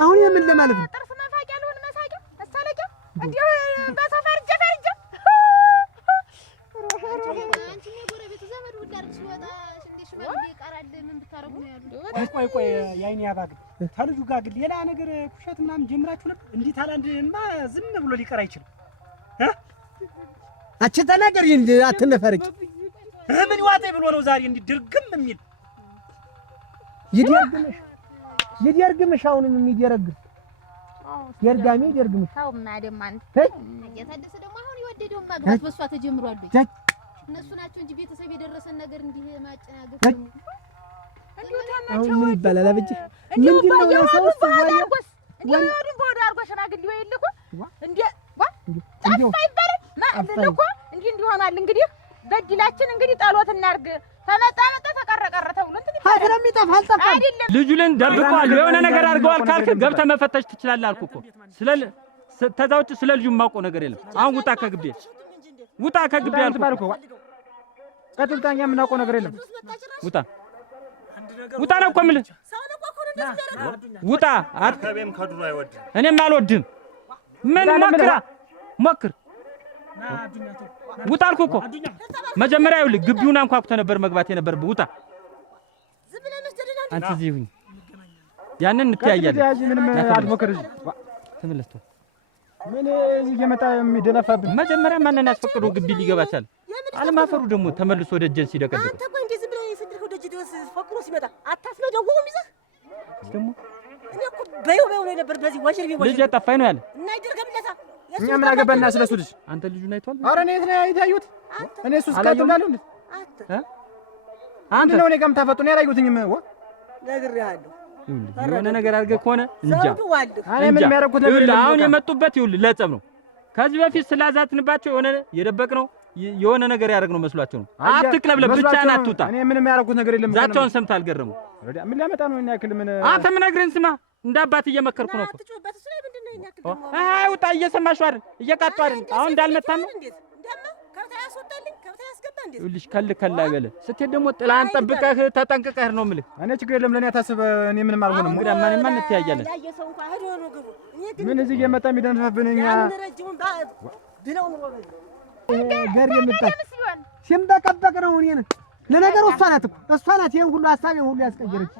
አሁን የምን ለማለት ነው? ጥርስ መፋቂያ ልሁን መሳቂያ መሳለቂያ እንዲሁ በሰፈር ጀፈርጀ አንቺ የጎረቤት ዘመድ ሁላ ሲወጣ እንደ ሽማግሌ ይቀራል። ምን ብታረጉ ነው ያሉት? ቆይ የዓይኔ አባግ ታልጁ ጋር ግን ሌላ ነገር ኩሸት ምናምን ጀምራችሁ ነበር? እንዲህ ታላንድማ ዝም ብሎ ሊቀር አይችልም። አቺ ተናገር እንጂ አትነፈርቂ። ምን ይዋጠኝ ብሎ ነው ዛሬ እንዲህ ድርግም የሚል? ይደርግምሽ አሁንም የሚደረግም የርጋሚ ይደርግምሽ። ታው ማደማን እየታደሰ ደግሞ አሁን የወደደው ማግባት በሷ ተጀምሯል። እነሱ ናቸው እንጂ ቤተሰብ የደረሰን ነገር እንዲህ ማጨናገፍ አሁን ምን ይባላል? አበጅ ምንድነው ያሰውስ ወዲያ እንዲሁ ወደ አርጎ ሽማግሌው ይልኩ እንዴ ጠፋ ይባላል ማልልኩ እንዲህ ሆኗል። እንግዲህ በድላችን እንግዲህ ጸሎት እናርግ። ተመጣ ተቀረቀረ ተብሎ እንትን ሀገር የሚጠፋ አልጠፋም አይደለም። ልጁልን ደብቀዋል። የሆነ ነገር አድርገዋል ካልክ ገብተህ መፈተሽ ትችላለህ አልኩህ እኮ። ተዛ ውጭ ስለ ልጁ የማውቀው ነገር የለም። አሁን ውጣ ከግቢ አልኩህ እኮ። ቀጥታ እኛ የምናውቀው ነገር የለም። ውጣ ነው እኮ የምልህ። ውጣ። ከቤም ከዱር አይወድም። እኔም አልወድም። ምን ሞክር ውጣ አልኩህ እኮ። መጀመሪያ ይኸውልህ ግቢውን አንኳኩተህ ነበር መግባት የነበረብህ። ውጣ አንተ እዚህ ሁኝ። ያንን እንተያያለን። ምንም አትሞክር። ተመለስ። ምን እዚህ እየመጣ የሚደነፋብን? መጀመሪያ ማንን አስፈቅዶ ግቢ ሊገባ ቻለ? አለማፈሩ ደግሞ ተመልሶ ወደ እጀን ሲደቀድቅ አንተ ቆይ እንደዚህ ብለህ የሰደድከው ደጅ ድረስ ፈቅሮ ሲመጣ አታስነደውም ይዘህ ደግሞ እኔ እኮ በይው ነው ነበር። በዚህ ወሽር ልጅ ጠፋኝ ነው ያለ እና ይደርገምለታ እኛ ምን አገባና ስለሱ ልጅ? አንተ ልጁን አይቷል? ኧረ እኔ የት ነው ያዩት? እኔ እሱ እስካተምናለሁ እንዴ? አንተ ነው እኔ ጋር የምታፈጡ ነው ያላዩትኝም? ነግሬሃለሁ። የሆነ ነገር አድርገህ ከሆነ እንጃ። እኔ ምን የሚያደርጉት ነገር የለም። አሁን የመጡበት ይኸውልህ ለጸብ ነው። ከዚህ በፊት ስላዛትንባቸው የሆነ የደበቅነው የሆነ ነገር ያደርግ ነው መስሏቸው ነው። አትቅለብለብ ብቻህን አትውጣ። እኔ ምንም ያደረኩት ነገር የለም። ዛቻውን ሰምተህ አልገረሙ። ምን ሊያመጣ ነው? እኔ ያክል ምን አንተ ምን ነግረን ስማ። እንደ አባት እየመከርኩ ነው እኮ። አይ ውጣ። እየሰማሽው አይደል? እየቃጡ አይደል? አሁን እንዳልመታን ነው። ይኸውልሽ ከል አይበለ ስትሄድ ደግሞ ጥላን ጠብቀህ ተጠንቅቀህ ነው የምልህ። እኔ ችግር የለም ለኔ አታስብ። እኔ ምንም አልሆንም። እንግዲህ ማን እንተያያለን? ምን እዚህ እየመጣ የሚደንፋብንኛ ገር የምጣ ሲምበቀበቅ ነው። እኔ ለነገሩ እሷ ናት እኮ እሷ ናት ይሄን ሁሉ ሐሳቤን ሁሉ ያስቀየረች።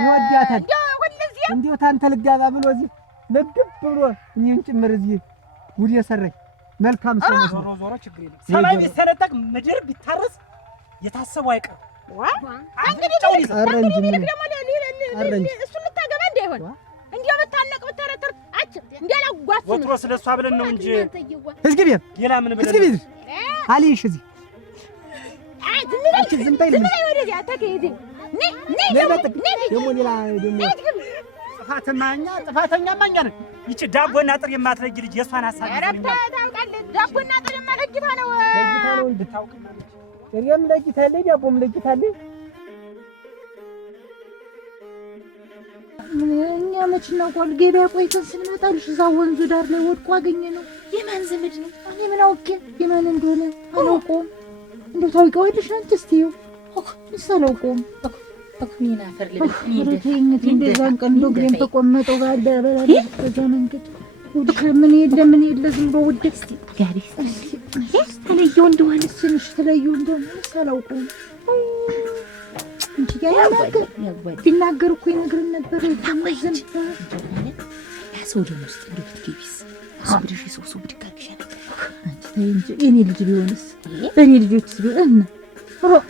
ይወዳታል እንዲሁ ታንተ ልጋባ ብሎ እዚህ ልግብ ብሎ እኔን ጭምር እዚህ ጉድ የሰረኝ መልካም ሰው ነው። ዞሮ ችግር የለም። ሰማይ ቢሰነጠቅ ምድር ቢታረስ የታሰበው አይቀርም። እንግዲህ አረንጅ እሱ ልታገባ እንዳይሆን እንዲያው በታነቅ በተረተር አጭ እንዲያላጓስ ወጥሮ ስለሷ ብለን ነው እንጂ እስኪ ቢያ ሌላ ምን ብለን እስኪ ቢያ አሊሽ እዚህ ዝም በይ ወደዚህ አታከይዲ ደግሞ ሌላ ደግሞ ጥፋተኛማ እኛ ነን። ይቺ ዳቦና ጥሬ የማትለይ ልጅ የሷን ሐሳብ ታውቃለህ። ዳቦና ጥሬ የማለጊታ ነው እንድታውቅ ጥሬም ለጊታለች ዳቦም ለጊታለች። እኛ መች እናውቀዋለን? ገበያ ቆይተን ስንመጣልሽ እዛ ወንዙ ዳር ላይ ወድቆ አገኘ ነው። የማን ዘመድ ነው? እኔ ምን አውቄ የማን እንደሆነ አላውቀውም። እንደው ታውቂዋለሽ አንቺ? እስኪ እሱ አላውቀውም። ምን አፈር ልበል እንደዛን ቀን እንደው ግሬን ተቆመጠው ጋር በላለ በዛ መንገድ ምን የለ ዝም ብሎ ውደት እስኪ ጋሪ ተለየው እንደሆነ ስንሽ ተለየው እንደሆነ አላውቀውም። እንጂ ቢናገር እኮ ይነግረን ነበር። ይተመዘን ያሰው ደም ውስጥ እንድትገቢስ አብረሽ ሰው ብድካክሻል አንቺ እንጂ የኔ ልጅ ቢሆንስ በኔ ልጆችስ ቢሆን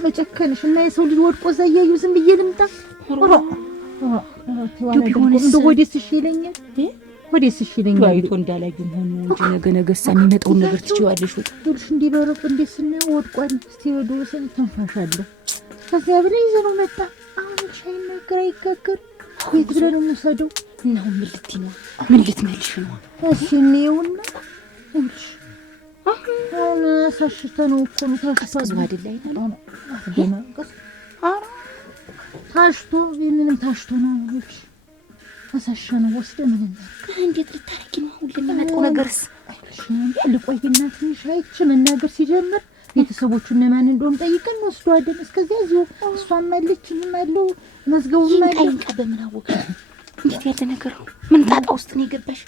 መጨከንሽ እና የሰው ልጅ ወድቆ ዘያዩ ዝም ብዬ ልምጣ እንደው ወዴስ እሺ ይለኛል ወዴስ እሺ ይለኛል። አይቶ እንዳላዩ ሆኖ እንጂ ነገሳ የሚመጣውን ነገር ትችዋለሽ። ወጥሽ እንዲበረቅ እንደስናየው ወድቋል። እስቲ ወዶ ሰን ተንፋሻለሁ ከዚያ ብለህ ይዘነው መጣ። አሁን ሻይ ነገር አይጋገር ቤት ብለን እንወሰደው እና ምን ልትይ ነው? ምን ልትመልሽ ነው? እሺ እንየውና እንሽ አሁን አሳሽተነው እኮ ነው ታሽቶ አይደል አይደል? ታሽቶ ምንም ታሽቶ ነው እሺ አሳሽተነው ወስደን ምን እንዴት ልታረቂ ነው? አሁን ለሚመጣው ነገርስ እሺ ልቆይና ትንሽ አይቼ መናገር ሲጀምር ቤተሰቦቹ እነማን እንደሆነ ጠይቀን ወስዷደን። እስከዚያ እዚሁ እሷም አለች ማለው መዝገቡም ማለት አይንቃ በምን አወቀ? እንዴት ያለ ነገር ነው? ምን ጣጣ ውስጥ ነው የገባሽ?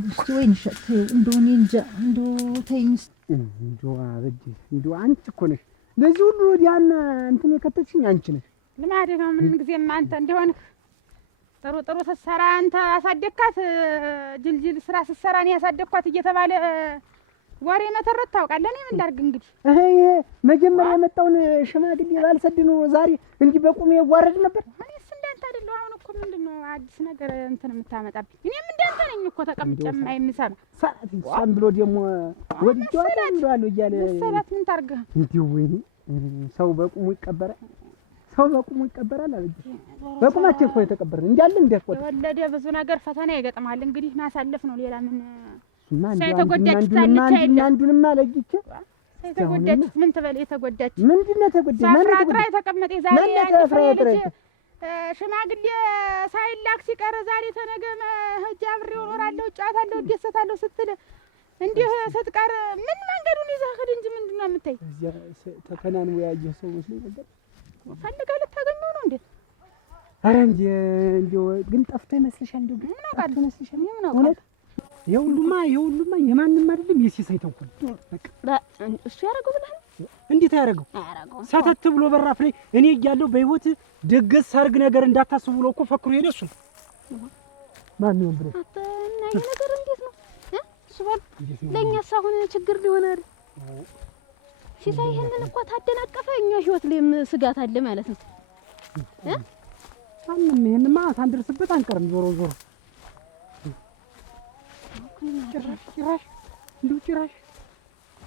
ውስጥ ወይን ሸት እንደሆነ እንጃ እንደው ተይንስ እንደው አበጅ እንደው አንቺ እኮ ነሽ ለዚህ ሁሉ ዲያና እንትን የከተችኝ አንቺ ነሽ። ልማድ ነው ምን ጊዜም አንተ እንደሆነ ጥሩ ስትሰራ አንተ አሳደግካት፣ ጅልጅል ስራ ስትሰራ እኔ ያሳደግኳት እየተባለ ወሬ መተረት ታውቃለህ። እኔ ምን ላድርግ እንግዲህ ይሄ መጀመሪያ የመጣውን ሽማግሌ ባልሰድ ነው ዛሬ እንጂ በቁሜ ያዋረድ ነበር። እኔስ እንዳንተ አይደለሁ። አሁን እኮ ምንድነው አዲስ ነገር እንትን የምታመጣብኝ? እኔም እንዳንተ ነኝ እኮ ተቀምጬማ የምሰማ ሳን ብሎ ደግሞ ወድጄዋለሁ እንደዋለሁ እያለ ሰላት ምን ታርገ እንዲሁ ወይኔ ሰው በቁሙ ይቀበራል። ሰው በቁሙ ይቀበራል አለኝ። በቁማችን እኮ የተቀበረ እንጃለ እንደቆጥ ወለደ ብዙ ነገር ፈተና ይገጥማል። እንግዲህ ማሳለፍ ነው ሌላ ምን አንዱንማ ለጅቼ የተጎዳች ምን ትበል? የተጎዳች ምንድነው የተጎዳች? ማፍራጥራ የተቀመጠ ዛሬ ያፍራጥራ ሽማግሌ ሳይላክ ሲቀር ዛሬ ተነገ ሂጅ አብሬው እኖራለሁ፣ እጫወታለሁ፣ እደሰታለሁ ስትል እንዲህ ስትቀር ምን መንገዱን ይዘህ ሂድ እንጂ ምንድነው የምታይ? እዚያ ተከናንቦ ያየህ ሰው መስሎኝ ነበር። ፈልገህ ልታገኘው ነው እንዴ? ኧረ እንደው ግን ጠፍቶ ይመስልሻል? እንደው ምን አውቃለሁ ይመስልሻል? ምን አውቃለሁ? የሁሉማ የማንም አይደለም የሲሳይ ተንኮል በቃ እሱ ያደረገው ብለህ እንዴት ያደረገው? ሰተት ብሎ በራፍ ላይ እኔ እያለሁ በህይወት ድግስ ሰርግ ነገር እንዳታስቡ ብሎ እኮ ፈክሮ ሄደ። እሱ ማን ነው ብሎ እና ይሄ ነገር እንዴት ነው እሱ ባል ለኛስ አሁን ችግር ሊሆን አይደል? ሲሳይ ይሄንን እኮ ታደናቀፈ እኛ ህይወት ላይም ስጋት አለ ማለት ነው። ማንም ይሄንማ ሳንደርስበት አንቀርም። ዞሮ ዞሮ ጭራሽ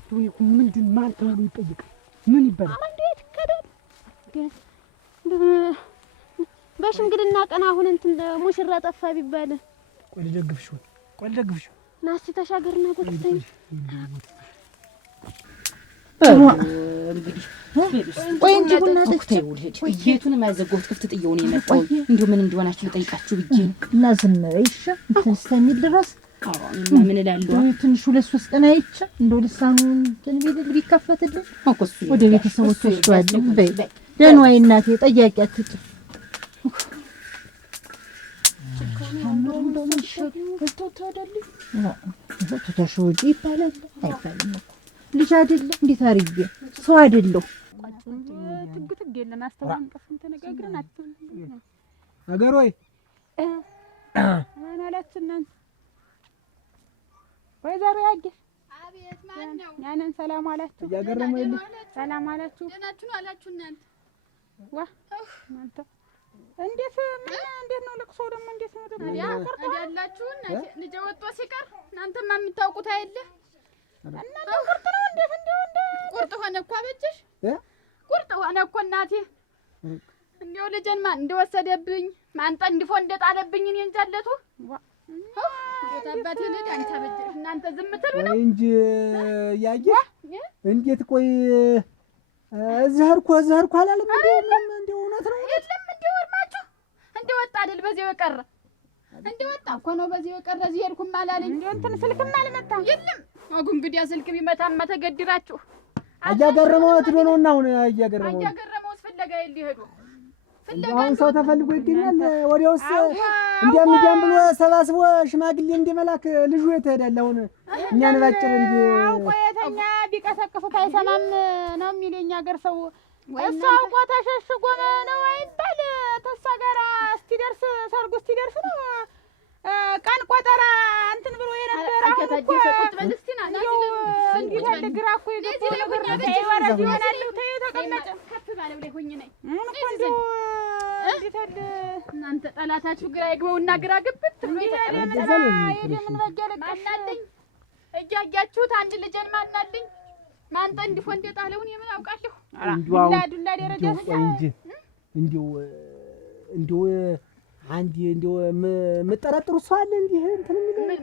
ዱኒ ምንድን ማን ተብሎ ይጠይቃል? ምን ይባላል? እንዴት ይከዳል? በሽምግልና ቀን አሁን እንትን ሙሽራ ጠፋ ቢባል ቆይ ልደግፍሽ ናስቲ ተሻገርና ጎትተኝ እንግዲህ ቆይ እንጂ ቡና ጠጥተይ ውልድ ቤቱን ማዘጎት ክፍት ጥየው ነው የመጣው እንዴው ምን እንደሆናችሁ ልጠይቃችሁ ብዬ ነው እና ዝም በይሽ ተስተሚል ድረስ ምን እላለሁ ትንሽ 2-3 ቀን አይቼ እንደው ልሳኑን ትንቢል ቢከፈትልኝ ወደ ቤተሰቦች ወስዷል በይ ደህና ወይ እናቴ ጠያቂ አትጥ ተተሾጂ ይባላል አይባልም ልጅ አይደለም እንዴት አርጌ ሰው አይደለም ትግትግ የለም አስተዋን ቀፍን ተነጋግረን አትሁን አገር ወይ ማን አላችሁ እናንተ ወይዘሮ ያጌ አቤት ማን ነው ያንን ሰላም አላችሁ ያገረመው የለ ሰላም አላችሁ ደናችሁ አላችሁ እናንተ ዋ እናንተ እንዴት ነው ለቅሶ ደግሞ እንዴት ነው ደግሞ ያላችሁ ልጅ ወጥቶ ሲቀር እናንተማ የምታውቁት አይደለ እና ቁርጥ ነው እንዴት እንደ ቁርጥ ሆነ እኮ አበጀሽ ቁርጥ ሆነ እኮ እናቴ እንደው ልጄን ማን እንደወሰደብኝ ማን ጠንድፎ እንደጣለብኝ እኔ እንጃለቱ ታባቴ ልጅ አንተ አበጀሽ እናንተ ዝም ትሉ ነው እንጂ ያየህ እንዴት ቆይ ዘህርኩ አላለም እንደው እውነት ነው የለም እንደው ወርማችሁ እንደው ወጣ አይደል በዚህ በቀረ እንደው ወጣ እኮ ነው በዚህ በቀረ እዚህ ሄድኩም አላለኝ እንደው እንትን ስልክም አልመጣም የለም አጉ እንግዲህ ስልክ ቢመታማ ተገድራችሁ አያገረመው ትዶነውና አሁን አያገረመው ፍለጋ ይሄዱ አሁን ሰው ተፈልጎ ይገኛል ወዲያውስ እንዲያም ብሎ ሰባስቦ ሽማግሌ እንዲመላክ ልጁ የተሄዳል አሁን እኛን ባጭር እንዲ ቆየተኛ ቢቀሰቅሱት አይሰማም ነው የሚለኝ አገር ሰው እሱ አውቆ ተሸሽጎ ነው አይባል ተሳ ጋራ እስቲደርስ ሰርጉ እስቲደርስ ነው ቀን ቆጠራ እንትን ብሎ የነበረ አከታጀ ቁጥ በልስቲና እንዴት ያለ ግራ እኮ የገባው ነገር ወረድ ይሆናል ተቀመጨ ከፍ ባለው ላይ ሆኜ ነኝ እንዴት ያለ እናንተ ጠላታችሁ ግራ ይግበውና ግራ ግብት እንዴት ያለ ምን በጀለቀናለኝ እያያችሁት አንድ ልጅን ማናልኝ ማንተ እንዲፎ እንደጣለው እኔ ምን አውቃለሁ ዱላ ደረጃ እንዲው አንዲ እንዲው መጠራጥሩ ሰው አለ እንዴ እንትን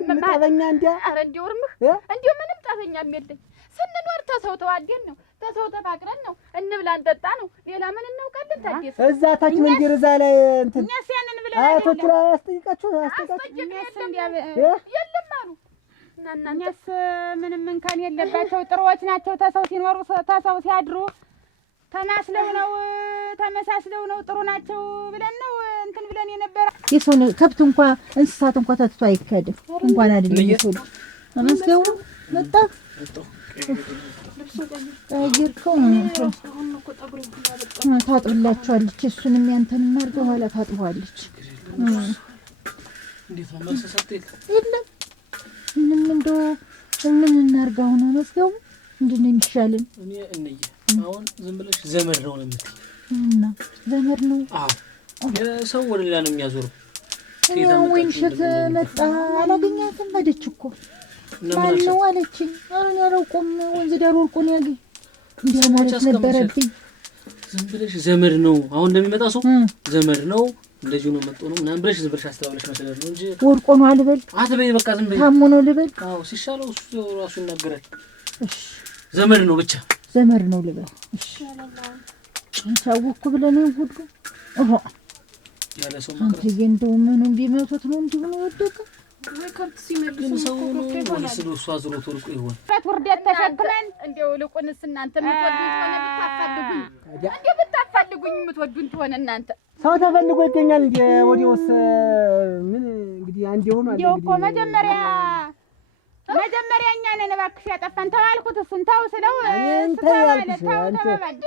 ምን ጠበኛ እንዴ አረ እንዲው ወርምህ እንዲው ምንም ጠበኛም የለኝ ስንኖር ተሰው ተዋደን ነው ተሰው ተፋቅረን ነው እንብላ እንጠጣ ነው ሌላ ምን እናውቃለን ታዲያ እዛ ታች መንገር እዛ ላይ እንትን እኛስ ያንን ብለን አቶች ላይ አስጠይቃችሁ የለም አሉ እኛስ ምንም እንከን የለባቸው ጥሩዎች ናቸው ተሰው ሲኖሩ ተሰው ሲያድሩ ተመሳስለው ነው ጥሩ ናቸው ብለን ነው እንትን ብለን የነበረ የሰው ከብት እንኳን እንስሳት እንኳን ተትቶ አይከድም እንኳን አይደለም የሰው አመስገው መጣ አይርከው ታጥብላችኋለች እሱንም ያንተንም አድርገው ኋላ ታጥበዋለች እንዴት ነው መልስ ሰጥተህ የለም ምን እንደው ምን እናርጋው ነው መስገው ምንድነው የሚሻልን እኔ እንዬ አሁን ዝም ብለሽ ዘመድ ነው የምትይ እና ዘመድ ነው አዎ የሰው ወደ ሌላ ነው የሚያዞረው ወይንሸት መጣ አላገኛትም ሄደች እኮ ማን ነው አለችኝ አሁን ያለውቁም ወንዝ ዳር ወርቁ ነው ያገኝ እንዴ ማለት ነበረብኝ ዝም ብለሽ ዘመድ ነው አሁን እንደሚመጣ ሰው ዘመድ ነው እንደዚህ ነው መጥቶ ነው ምናምን ብለሽ ዝም ብለሽ አስተባብለሽ መሰለሽ ነው እንጂ ወርቆ ነው አልበል አትበይ በቃ ዝም በይ ታሞ ነው ልበል አዎ ሲሻለው እሱ ራሱ ይናገራል እሺ ዘመድ ነው ብቻ ዘመድ ነው ልበል እሺ እንታወኩ ብለን ይሁዱ ያለ ሰው አንተ እንደው ምኑን ቢመቱት ነው እንዲሁ ነው ወደቀ ወይ ከብት ሲመልሱ ሰው ነው ወይስ እሱ አዝሮት ወርቁ ይሆን ውርደት ተሸክመን እንደው ልቁንስ እናንተ የምትወዱት ሆነ ብታፋልጉኝ እንደው ብታፋልጉኝ የምትወዱን ትሆነ እናንተ ሰው ተፈልጎ ይገኛል እንዴ ወዲውስ ምን እንግዲህ አንዴ ሆኖ አለ እንዴ እኮ መጀመሪያ እኛ ነን እባክሽ ያጠፋን ተባልኩት እሱን ተው ስለው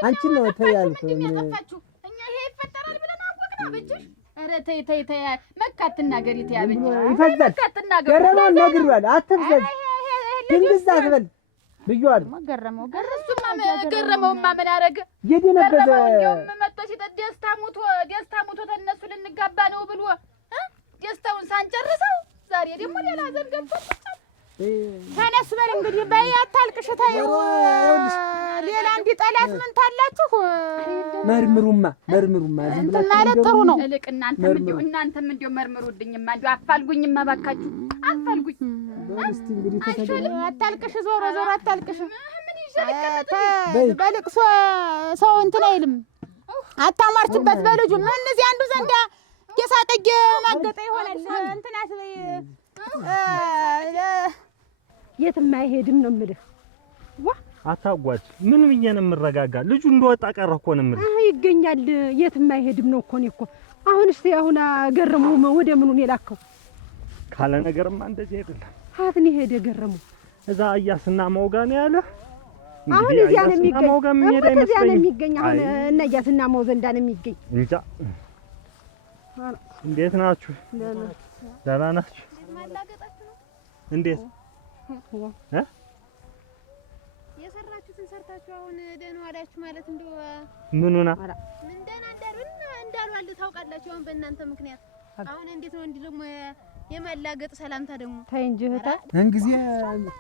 አንቺ ነው ተያልኩ እኛ ይሄ ይፈጠራል ብለን አወቅነው በእጅሽ ኧረ ተይ መካትናገሪ ተያበኝ ይፈዛል ገረመው ነግሯል አትፍዘዝ ድንግዝ አትበል ብዩአል ገረመውማ ምን አረገ የደነበዘ መጥቶ ሲጠጥ ደስታ ሙቶ ተነሱ ልንጋባ ነው ብሎ ደስታውን ሳንጨርሰው ዛሬ ደግሞ ሌላ ዘን ገብቶ ተነስ በል እንግዲህ በይ አታልቅሽ ተይው ሌላ እንዲጠላት ምን ታላችሁ መርምሩማ ዝም ብላችሁ ማለት ጥሩ ነው እልቅ እናንተም እንዲሁ መርምሩልኝማ እንዲሁ አፋልጉኝማ ባካችሁ አፋልጉኝ እስቲ እንግዲህ ተተገኘ አታልቅሽ፣ ዞሮ ዞሮ አታልቅሽ። በልቅሶ ሰው እንትን አይልም። አታሟርችበት በልጁ ምን እዚህ አንዱ ዘንዳ የሳቀየ ማገጠ ይሆናል። እንትን አትበይ። የትም አይሄድም ነው የምልህ። አታጓጅ። ምን ብዬሽ ነው የምረጋጋ? ልጁ እንደወጣ ቀረ እኮ ነው የምልህ። ይገኛል። የትም አይሄድም ነው እኮ። እኔ እኮ አሁን እስቲ አሁን ገረሙ ወደ ምኑን የላከው ካለ ነገርማ እንደዚህ አይደለም። ሀትን ሄደ ገረሙ እዛ አያስና ማውጋ ነው ያለ። አሁን እዚያ ነው የሚገኝ። እዚያ ነው የሚገኝ። አሁን እና አያስና ማው ዘንዳ ነው የሚገኝ። እንጃ። እንዴት ናችሁ? ደህና ናችሁ? እንዴት የሰራችሁትን ሰርታችሁ አሁን ደህና ዋላችሁ ማለት እንደው ምኑና ምን ደህና እንዳልዋል ታውቃላችሁ። አሁን በእናንተ ምክንያት አሁን እንዴት ነው እንዲህ ደግሞ የማላገጥ ሰላምታ ደግሞ ታይ እንጂ እህታ እንግዲህ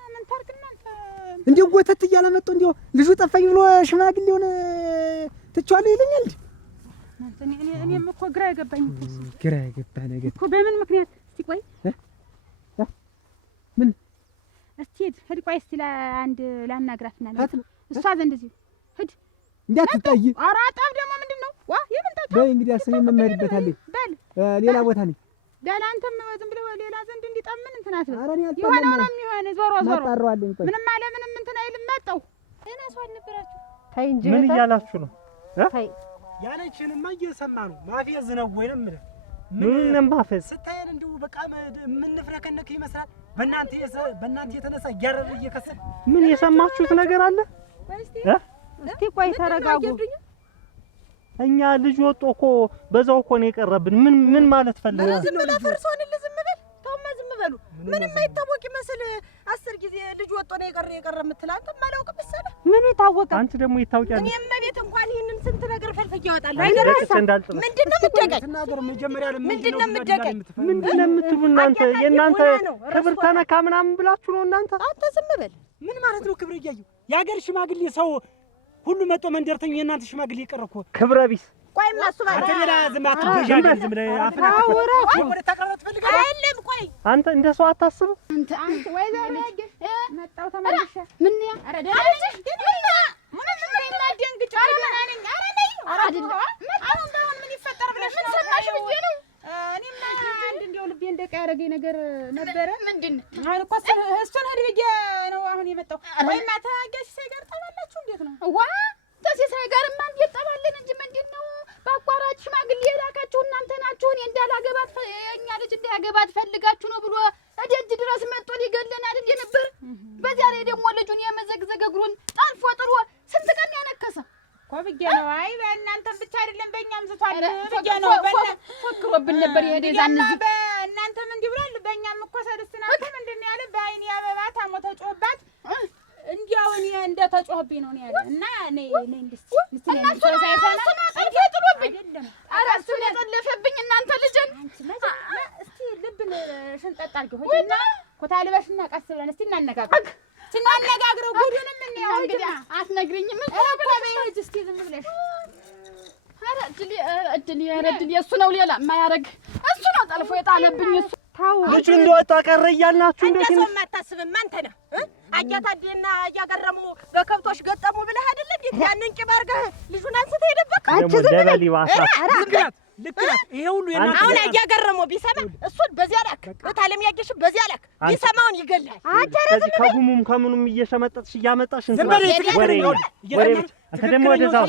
ምን ታርክና እንዴ ጎተት እያለ መጥቶ እንዴ ልጁ ጠፋኝ ብሎ ሽማግሌውን ትቻለሁ ይለኛል። እኔም እኮ ግራ የገባኝ ነገር እኮ በምን ምክንያት እስቲ ቆይ ምን እስቲ ሂድ ቆይ እስቲ ለአንድ ላናግራትና እሷ ዘንድ እዚህ ሂድ እንዳትጣይ። ኧረ አጣም ደግሞ ምንድነው ዋ የምንጣጣ በይ እንግዲህ አስኔ መመርበታለኝ በል ሌላ ቦታ ነኝ በል አንተም ዝም ብለህ ሌላ ዘንድ እንዲጣምን እንትን አትበል። የሆነው ነው የሚሆን ዞሮ ምንም አለ ምንም እንትን አይልም። መጣው እኔ ሰው አልነበራችሁ። ታይ እንጂ ምን እያላችሁ ነው? ታይ ያለችንማ እየሰማ ነው። ማፌዝ ነው ወይንም ምን ማፌዝ ስታየን እንደው በቃ የምንፍረከነክ ይመስላል። በእናንተ የተነሳ እያረረ እየከሰል ምን የሰማችሁት ነገር አለ? እስቲ ቆይ ተረጋጉ። እኛ ልጅ ወጦ እኮ በዛው እኮ ነው የቀረብን። ምን ማለት ፈልገህ? ዝም ብለህ ፈርሶን ዝም በል ተውማ፣ ዝም በሉ። ምንም አይታወቅ ይመስል 10 ጊዜ ልጅ ወጦ ነው የቀረ የምትል አንተ ማላውቅ መሰለህ? ምን ይታወቃል? አንቺ ደግሞ ይታወቂያለሽ። እኔም ቤት እንኳን ይሄንን ስንት ነገር ፈልፈጅ ያወጣል። ምንድነው የምትደቀኝ? ተናገር መጀመሪያ ምንድነው የምትደቀኝ? ምንድነው የምትሉ እናንተ? የእናንተ ክብር ተነካ ምናምን ብላችሁ ነው እናንተ? አንተ ዝም በል። ምን ማለት ነው ክብር እያዩ? የሀገር ሽማግሌ ሰው ሁሉ መጥቶ መንደርተኛ የእናንተ ሽማግሌ የቀረኩ ክብረ ቢስ ቆይማ እሱ ባለ አንተ ሌላ ዝም አትበጃጅ። ዝም ብለህ አፍና ወደ ተቀረጥ ፈልጋ አይደለም። ቆይ አንተ እንደ ሰው አታስብ። አንተ ወይ ዘሬ መጣው ተመልሼ ምን ያ አረ ደረጃሽ ምን እናደንግጭ ገና ነኝ። አረ ነኝ አይደለም አሁን ባሁን ምን ይፈጠር ብለሽ ምን ሰማሽ ብዬ ነው። እኔማ አንድ እንደው ልቤ እንደቃ ያደረገኝ ነገር ነበረ። ምንድን ነው አሁን እኮ እሱን ሄድ ብዬ ነው አሁን የመጣው። ወይማ ታጋሽ ሳይጋር ጠባላችሁ እንዴት ነው? ዋ ተሲሳይ ጋርማ እንዴት ጠባለን እንጂ ምንድነው በአቋራጭ ሽማግሌ የላካችሁ እናንተ ናችሁ። እኔ እንዳላገባት የኛ ልጅ እንዳያገባት ፈልጋችሁ ነው ብሎ እደጅ ድረስ መጥቶ ሊገለን አይደል የነበር። በዚያ ላይ ደግሞ ልጁን የመዘግዘግ እግሩን ጠልፎ ጥሎ ስንት ቀን ያነከሰ እኮ ብዬ ነው። አይ በእናንተ ብቻ አይደለም በእኛም ስቷል ብዬ ነው። ፎክሮብን ነበር የሄደ ዛን እዚህ በእናንተም እንዲህ ብሏል። በእኛም እኮ ሰልስትና ምንድነው ያለ በአይን ያበባ ታሞ ተጮህባት እንዲያው እኔ እንደተጮህብኝ ነው ያለ እና ነይ እንድስቲ ሳይሰማ እንዴ ጥሎብኝ። ኧረ እሱን የጠለፈብኝ እናንተ ልጅን እስቲ ልብን ሽንጠጥ አድርገው ሆይና ኮታልበሽና ቀስ ብለን እስቲ እናነጋግረው ጉዱንም እንየው። እንግዲህ አትነግሪኝም እኮ በይጅ እስቲ ዝም ብለሽ ኧረ እድል እሱ ነው ሌላ የማያረግ እሱ ነው ጠልፎ የጣለብኝ እሱ ታው ልጁ እንደወጣ ቀረ እያልናችሁ እንዴት ነው የማታስብም አንተ ነህ? አያታዴና እያገረሙ በከብቶች ገጠሙ ብለህ አይደል እንዴ? ያንን ቂም አድርገህ ልጁን አንስተህ ሄደበቃ ደግሞ ደበሊ ዋሳ ልክ ናት። ይሄ ሁሉ የናንተ አሁን እያገረሙ ቢሰማ እሱን በዚያ ላክ እታለም ያየሽ በዚያ ላክ ቢሰማውን ይገላል። ከዚህ ከጉሙም ከምኑም እየሸመጠጥሽ እያመጣሽ ዝም በል ወሬ ደግሞ ወደዛው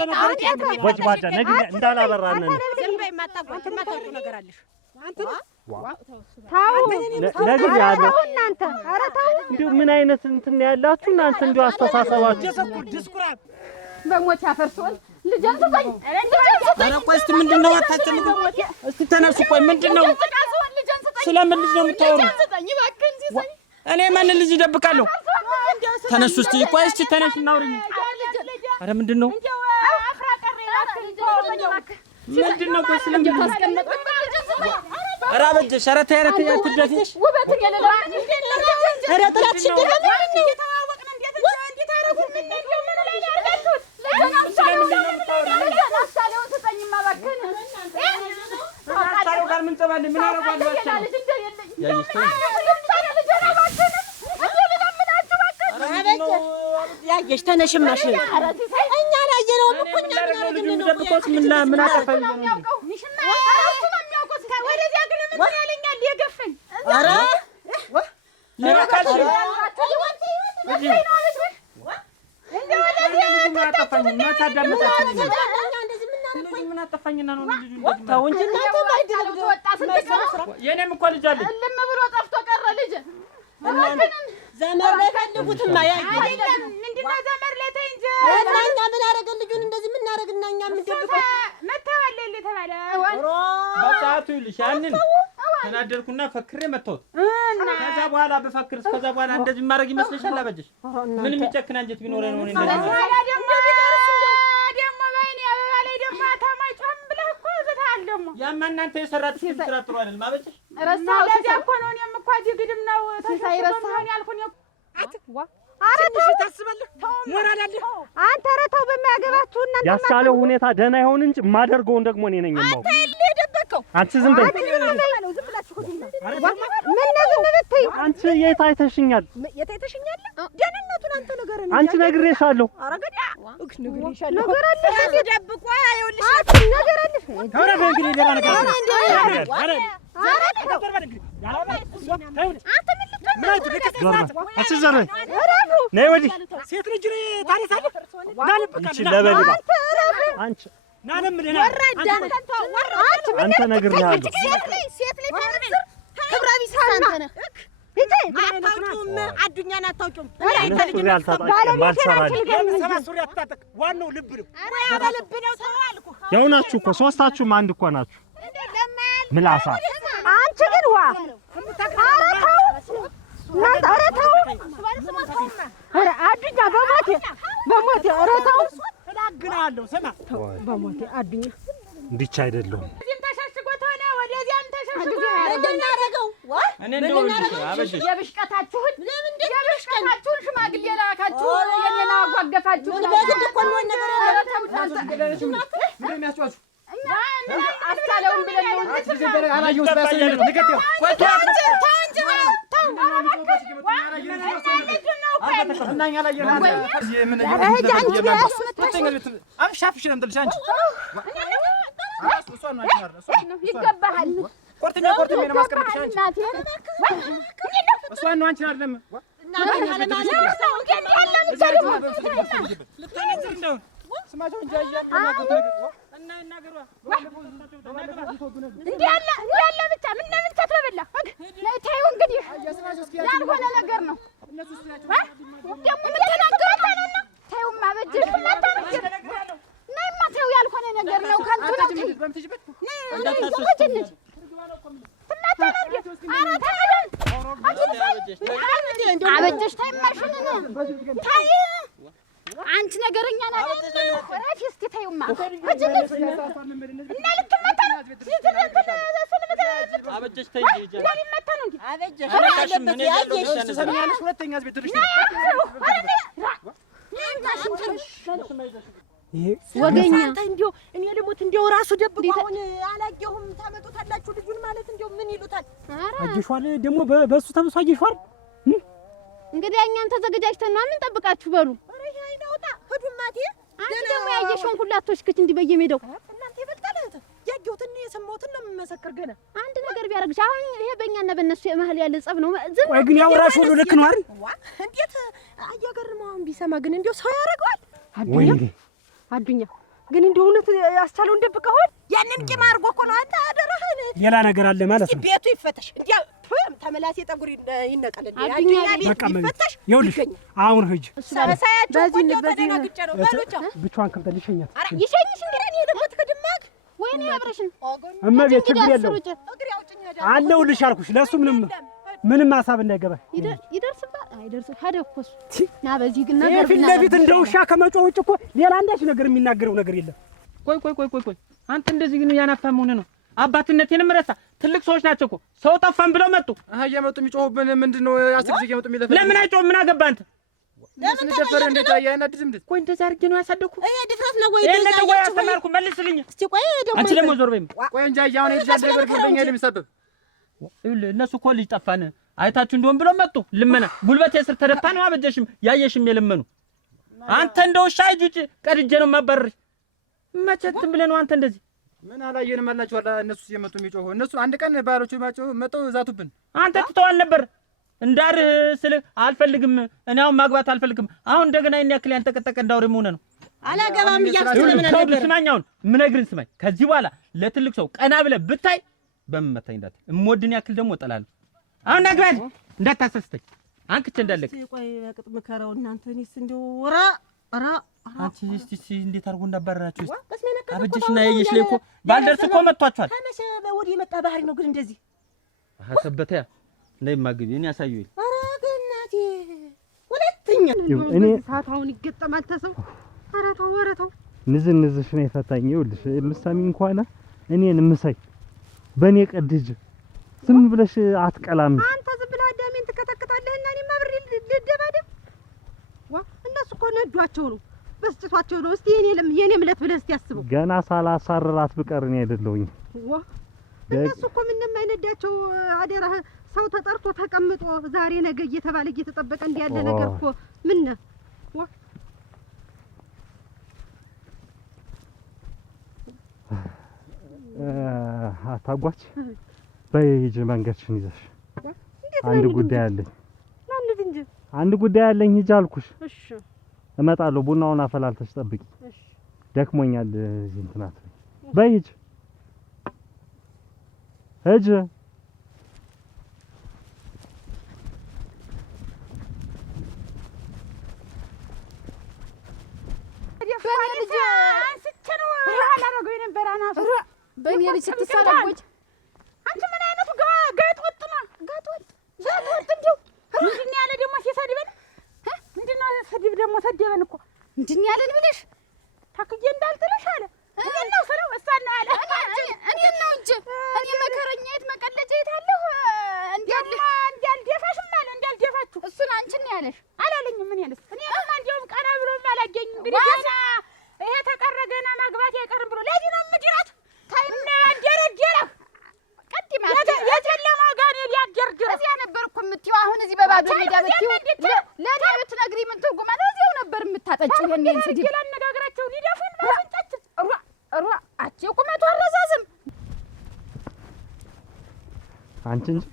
ወጅባጃ ነግሬ እንዳላበራነን ዝም በይ። ማጣቋት ማታውቁ ነገር አለሽ አንተ ታው ለግብ ያለው እናንተ ኧረ ታው እንዴ ምን አይነት እንትን ያላችሁ እናንተ እንዴ አስተሳሰባችሁ ድስኩራ በሞት ያፈርሶል ልጅን ስጠኝ። ኧረ ቆይ እስቲ ምንድነው አታጨልቁ? እስቲ ተነሱ። ቆይ ምንድነው ስለምን ልጅ ነው የምታወሩ? እኔ ማን ልጅ ይደብቃለሁ? ተነሱ እስቲ ቆይ እስቲ ተነሽ እናውሪኝ። ኧረ ምንድነው ምንድነው? ቆይ ስለምን ታስቀምጥ? ኧረ አበጀሽ። ኧረ ተይ አትደፊሽ። ውበትን የሌለው ኧረ ጥላትሽ እንደሆነ እየተዋወቅን እንዴት ታረጉ? ምን ነው ምን ላይ ያርጋችሁት? ለምሳሌውን ስጠኝማ እባክህን። ጋር ምን ጸባለ ምን አረጋለሁ? ያየሽ ተነሽማሽ እኛ ላየነውም እኮ እኛ ደብቆስ ምን አጠፋኝ ነው ንሽማ እሱ ነው የሚያውቀው ወደዚያ ግን ምን ያለኛል የገፈኝ ኧረ ለራካሽ ምን አጠፋኝና ነው ልጁ ተው እንጂ የኔም እኮ ልጅ አለኝ እልም ብሎ ጠፍቶ ቀረ ልጅ ዘመር ላይ ፈልጉትማ አይደለም ምንድነው ዘመር ላይ ተይ እንጂ እኛ ምን አደረገን ልጁን እንደዚህ ምን አደረግና እኛ ምን ደብቀው መተዋለል ተባለ በሰዓቱ ይልሽ ያንን ተናደርኩና ፈክሬ መተውት ከዛ በኋላ በፈክር ከዛ በኋላ እንደዚህ ማድረግ ይመስልሻል አበጀሽ ምንም ይጨክና እንጀት ቢኖር ነው እንደዚህ ደግሞ ባይኔ አበባ ላይ ደግሞ አታማጭም ብለህ እኮ ዘታል ደግሞ ያማ እናንተ የሰራችሁት ስራ ጥሩ አይደል ማበጀሽ ረሳው ለዚያ እኮ ነው እኔም እኮ ግድም ነው ተሳይረሳውን ያልኩኝ አትዋ ትንሽ ታስባለህ ሞራል አለ አንተ ረተው በሚያገባችሁ እናንተ ያስቻለው ሁኔታ ደህና ይሆን እንጂ ማደርገውን ደግሞ እኔ ነኝ የማውቀው። አንተ የለ ደበቀው አንቺ ዝም በይ። ዝም ብላችሁ ምን ዝም ብትይ አንቺ የት አይተሽኛል? የት አይተሽኛል? ደህንነቱን አንተ ነገርን አንቺ ነግሬሻለሁ። ኧረ ገዳ ነግሬሻለሁ። ነገር አለ ደብቆ አይውልሽ ነገር አለ። ኧረ እንግዲህ ሌላ ነገር ኧረ ነይ ወዲህ ሴት ልጅ ታሪክ አለ አንቺ ለበልባ አንቺ ናለምልና አንተ ነግሬሃለሁ ሴት ልጅ ክብረ ቢስ አንተ ነህ እቴ አታውቂውም አዱኛን አታውቂውም ሱሪ አታጠቅ ዋናው ልብ ነው ኧረ ልብ ነው ሰው አልኩህ ያው ናችሁ እኮ ሶስታችሁም አንድ እኮ ናችሁ ምላሳ አንቺ ግን ዋ ኧረ ተው ኧረ አዱኛ በሞቴ ኧረ ተው እላግናለሁ ስማ በሞቴ አዱኛ እንዲች አይደለሁም እዚህም ተሸሽጎት ሆነ ወደዚያም ተሸሽጎ እንደናረገው እኔ እንደው አበጀሽ የብሽቀታችሁን የብሽቀታችሁን ሽማግሌ ላካችሁ የኔና አጓገፋችሁ በግድ እኮ ነው ነገር ምንድነው የሚያስጨዋችሁ እኛ አስቻለውን ብለን ነው አላየሁት ባሰኝ ንገቴው እናኛ ላይ ይገባሃል ቆርጥኛ ነው ማስቀረጥሽ አንቺ እሷን ነው አንቺን አይደለም ስማቸው እንጂ እና እናገሯ እንዲያለ ብቻ ምን ለምን ተተበላ ለታዩ እንግዲህ ያልሆነ ነገር ነው ደግሞ ምን ተናገረታ ነው ታዩማ በጅሽ ማታነገር ነይማ ታዩ ያልሆነ ነገር ነው ካንቱ ነው ነይ አበጀሽ ታይማሽን ታይ አንቺ ነገረኛ ነህ ወራፊ እስቲ ታዩማ ወጅልት እና ልትመታ አበጀሽ ታይ ሂጂ ለሚመታ ነው እንዴ አበጀሽ አለበት ያየሽ ሰሚያለሽ ሁለተኛ ቤት ድርሽ ወገኛ እንዴው እኔ ልሙት እንዴው ራሱ ደብቆ አሁን አላየሁም ታመጡታላችሁ ልጁን ማለት እንዴው ምን ይሉታል አጅሿል ደግሞ በሱ ተብሶ አጅሿል እንግዲህ እኛም ተዘጋጅተን ነው ምን ጠብቃችሁ በሉ ኧረ ይሄ አይናውጣ ህዱማቴ አንቺ ደግሞ ያየሽውን ሁላቶች ክች እንዲህ በየሜዳው እናንተ ይበልጣል ያየሁትን የሰማሁትን ነው የምመሰክር ገና አንድ ነገር ቢያረግሽ አሁን ይሄ በእኛና በእነሱ የመሀል ያለ ጸብ ነው ዝም ወይ ግን ያወራሽ ሁሉ ልክ ነው አይደል እንዴት አያገርመው አሁን ቢሰማ ግን እንዴው ሰው ያረጋዋል አዱኛ ግን እንደው እውነት ያስቻለው እንደብቀውን ያንን ቂም አድርጎ እኮ ነው አንተ አደረህን ሌላ ነገር አለ ማለት ነው ቤቱ ይፈተሽ እንዴ ተመላሴ ጠጉር ይነቀልልኝ አዱኛ ቤት ይፈተሽ ይኸውልሽ አሁን ሂጅ ሰሳያችሁ በዚህ ተደናግጬ ነው በሉቻ ብቻዋን ከብተል ይሸኛት ይሸኝሽ እንግዲህ እኔ ደግሞ ትከድማክ ወይኔ አብረሽን እመቤት ችግር የለውም አለሁልሽ አልኩሽ ለእሱ ምንም ሀሳብ እንዳይገባ ይደርስባት አይደርስም ሀደኩስ ና በዚህ ግን ነገር ፊት ለፊት እንደ ውሻ ከመጮህ ውጭ እኮ ሌላ አንዳች ነገር የሚናገረው ነገር የለም ቆይ አንተ እንደዚህ ግን ያናፋም ሆነ ነው አባትነቴንም ረሳ ትልቅ ሰዎች ናቸው እኮ ሰው ጠፋን ብለው መጡ እየመጡ የሚጮሁብን ምንድነው አስር ጊዜ እየመጡ የሚለፈ ለምን አይጮህም ምን አገባ አንተ ለምን ተፈረ እንዴት ያናድድም እንዴ ቆይ እንደዛ አድርጌ ነው ያሳደኩ እኔ ድፍረት ነው ወይ እንደዛ ወይ አስተማርኩ መልስልኝ እስቲ ቆይ ደግሞ አንቺ ደግሞ ዞር በይም ቆይ እንጂ ያው ነው ይጃል ነገር ግን በእኛ የሚሰበብ እነሱ እኮ ልጅ ጠፋን አይታችሁ እንደሆን ብለው መጡ ልመና ጉልበት የስር ተደፋ ነው አበጀሽም ያየሽም የለመኑ አንተ እንደው ሻይጁጭ ቀድጄ ነው ማባረርሽ። መቼት ብለህ ነው አንተ እንደዚህ? ምን አላየንም አላችሁ አላ እነሱ ሲመጡ የሚጮሁ እነሱ አንድ ቀን ባሎቹ መጥተው ዛቱብን። አንተ ትተዋል ነበር እንዳርህ ስለ አልፈልግም እኔ አሁን ማግባት አልፈልግም። አሁን እንደገና እኔ ያክል ያንተቀጠቀ እንዳውሬ ምን ነው አላገባም እያልኩ ለምን ነበር? ስማኝ አሁን ምነግርህን ስማኝ። ከዚህ በኋላ ለትልቅ ሰው ቀና ብለህ ብታይ በመመታኝ እንዳት እምወድን ያክል ደግሞ እጠላለሁ። አሁን አግባኝ እንዳታሰስተኝ አንክቼ እንዳለቅ። ቆይ በቅጥ ምከረው እናንተ እኔስ እንደው ራ አንቺ እስቲ እንዴት አድርጎ እንዳባረራችሁ አበጀሽና ያየሽ ላይ እኮ ባልደርስ እኮ መጥቷችኋል። ከመሸ ወዲህ የመጣ ባህሪ ነው ግን እንደዚህ አሰበተያ ነይ ማግቢ እኔ ያሳዩኝ። ኧረ ገናቴ ሁለተኛ እኔ ሳታውን ይገጠማል ተሰው። ኧረ ተው ንዝንዝሽ ነው የፈታኝ። ይኸውልሽ ልሳሚ እንኳን እኔን ምሳይ በኔ ቀድጅ ዝም ብለሽ አትቀላም። አንተ ዝም ብለህ አዳሜን ትከተክታለህና እኔማ ብሬ ልደባደብ። እነሱ እኮ ነዷቸው ነው በስጭቷቸው ነው። እስቲ የኔ ምለት ብለህ እስቲ አስበው። ገና ሳላሳርራት ብቀር እኔ አይደለሁኝ። እነሱ እኮ ምንም አይነዳቸው። አደራህ ሰው ተጠርቶ ተቀምጦ ዛሬ ነገ እየተባለ እየተጠበቀ እንዲያለ ነገር እኮ ምን ነው አታጓች በይጅ መንገድሽን ይዘሽ አንድ ጉዳይ አለኝ። አንድ ጉዳይ አለኝ ሂጅ አልኩሽ። እሺ እመጣለሁ። ቡናውን አፈላልተሽ ጠብቂ። እሺ ደክሞኛል። እዚህ እንትናት በይጅ ሂጅ። በእኔ ልጅ ስትሳለቆች አንቺ ምን አይነቱ ጋጦጥ ነው? ጋጦጥ እንዲሁ ምንድን ነው ያለ ደግሞ ሲሰድበን? ምንድን ነው ስድብ ደግሞ ሰደበን እኮ። ምንድን ነው ያለን ብለሽ ታክዬ እንዳልጥለሽ አለ። እኔን ነው ስለው እሷን ነው አለ። እኔን ነው እንጂ እኔ መከረኛ የት መቀለጃ የት አለሁ እንዳልደፋሽም አለ። እንዳልደፋችሁ እሱን አንቺን ነው ያለሽ አላለኝም። ምን ያለስ እኔማ እንዲያውም ቀና ብሎም አላገኝም። እንግዲህ ገና ይሄ ተቀረ ገና ማግባት አይቀርም ብሎ ለዚህ ነው የምድራት ታይምና አንደረደረ ቀድማ የጨለማው ጋር ሊያደርድር እዚያ ነበር እኮ የምትይው። አሁን እዚህ በባዶ ሜዳ ብትይው ለእኔ ብትነግሪ ምን ትርጉም አለው? እዚያው ነበር የምታጠጪው። ይሄን ስድብ አነጋግራቸው ሊደፉን ማፍንጫችን አቺ ቁመቱ አረዛዝም አንቺ እንጂ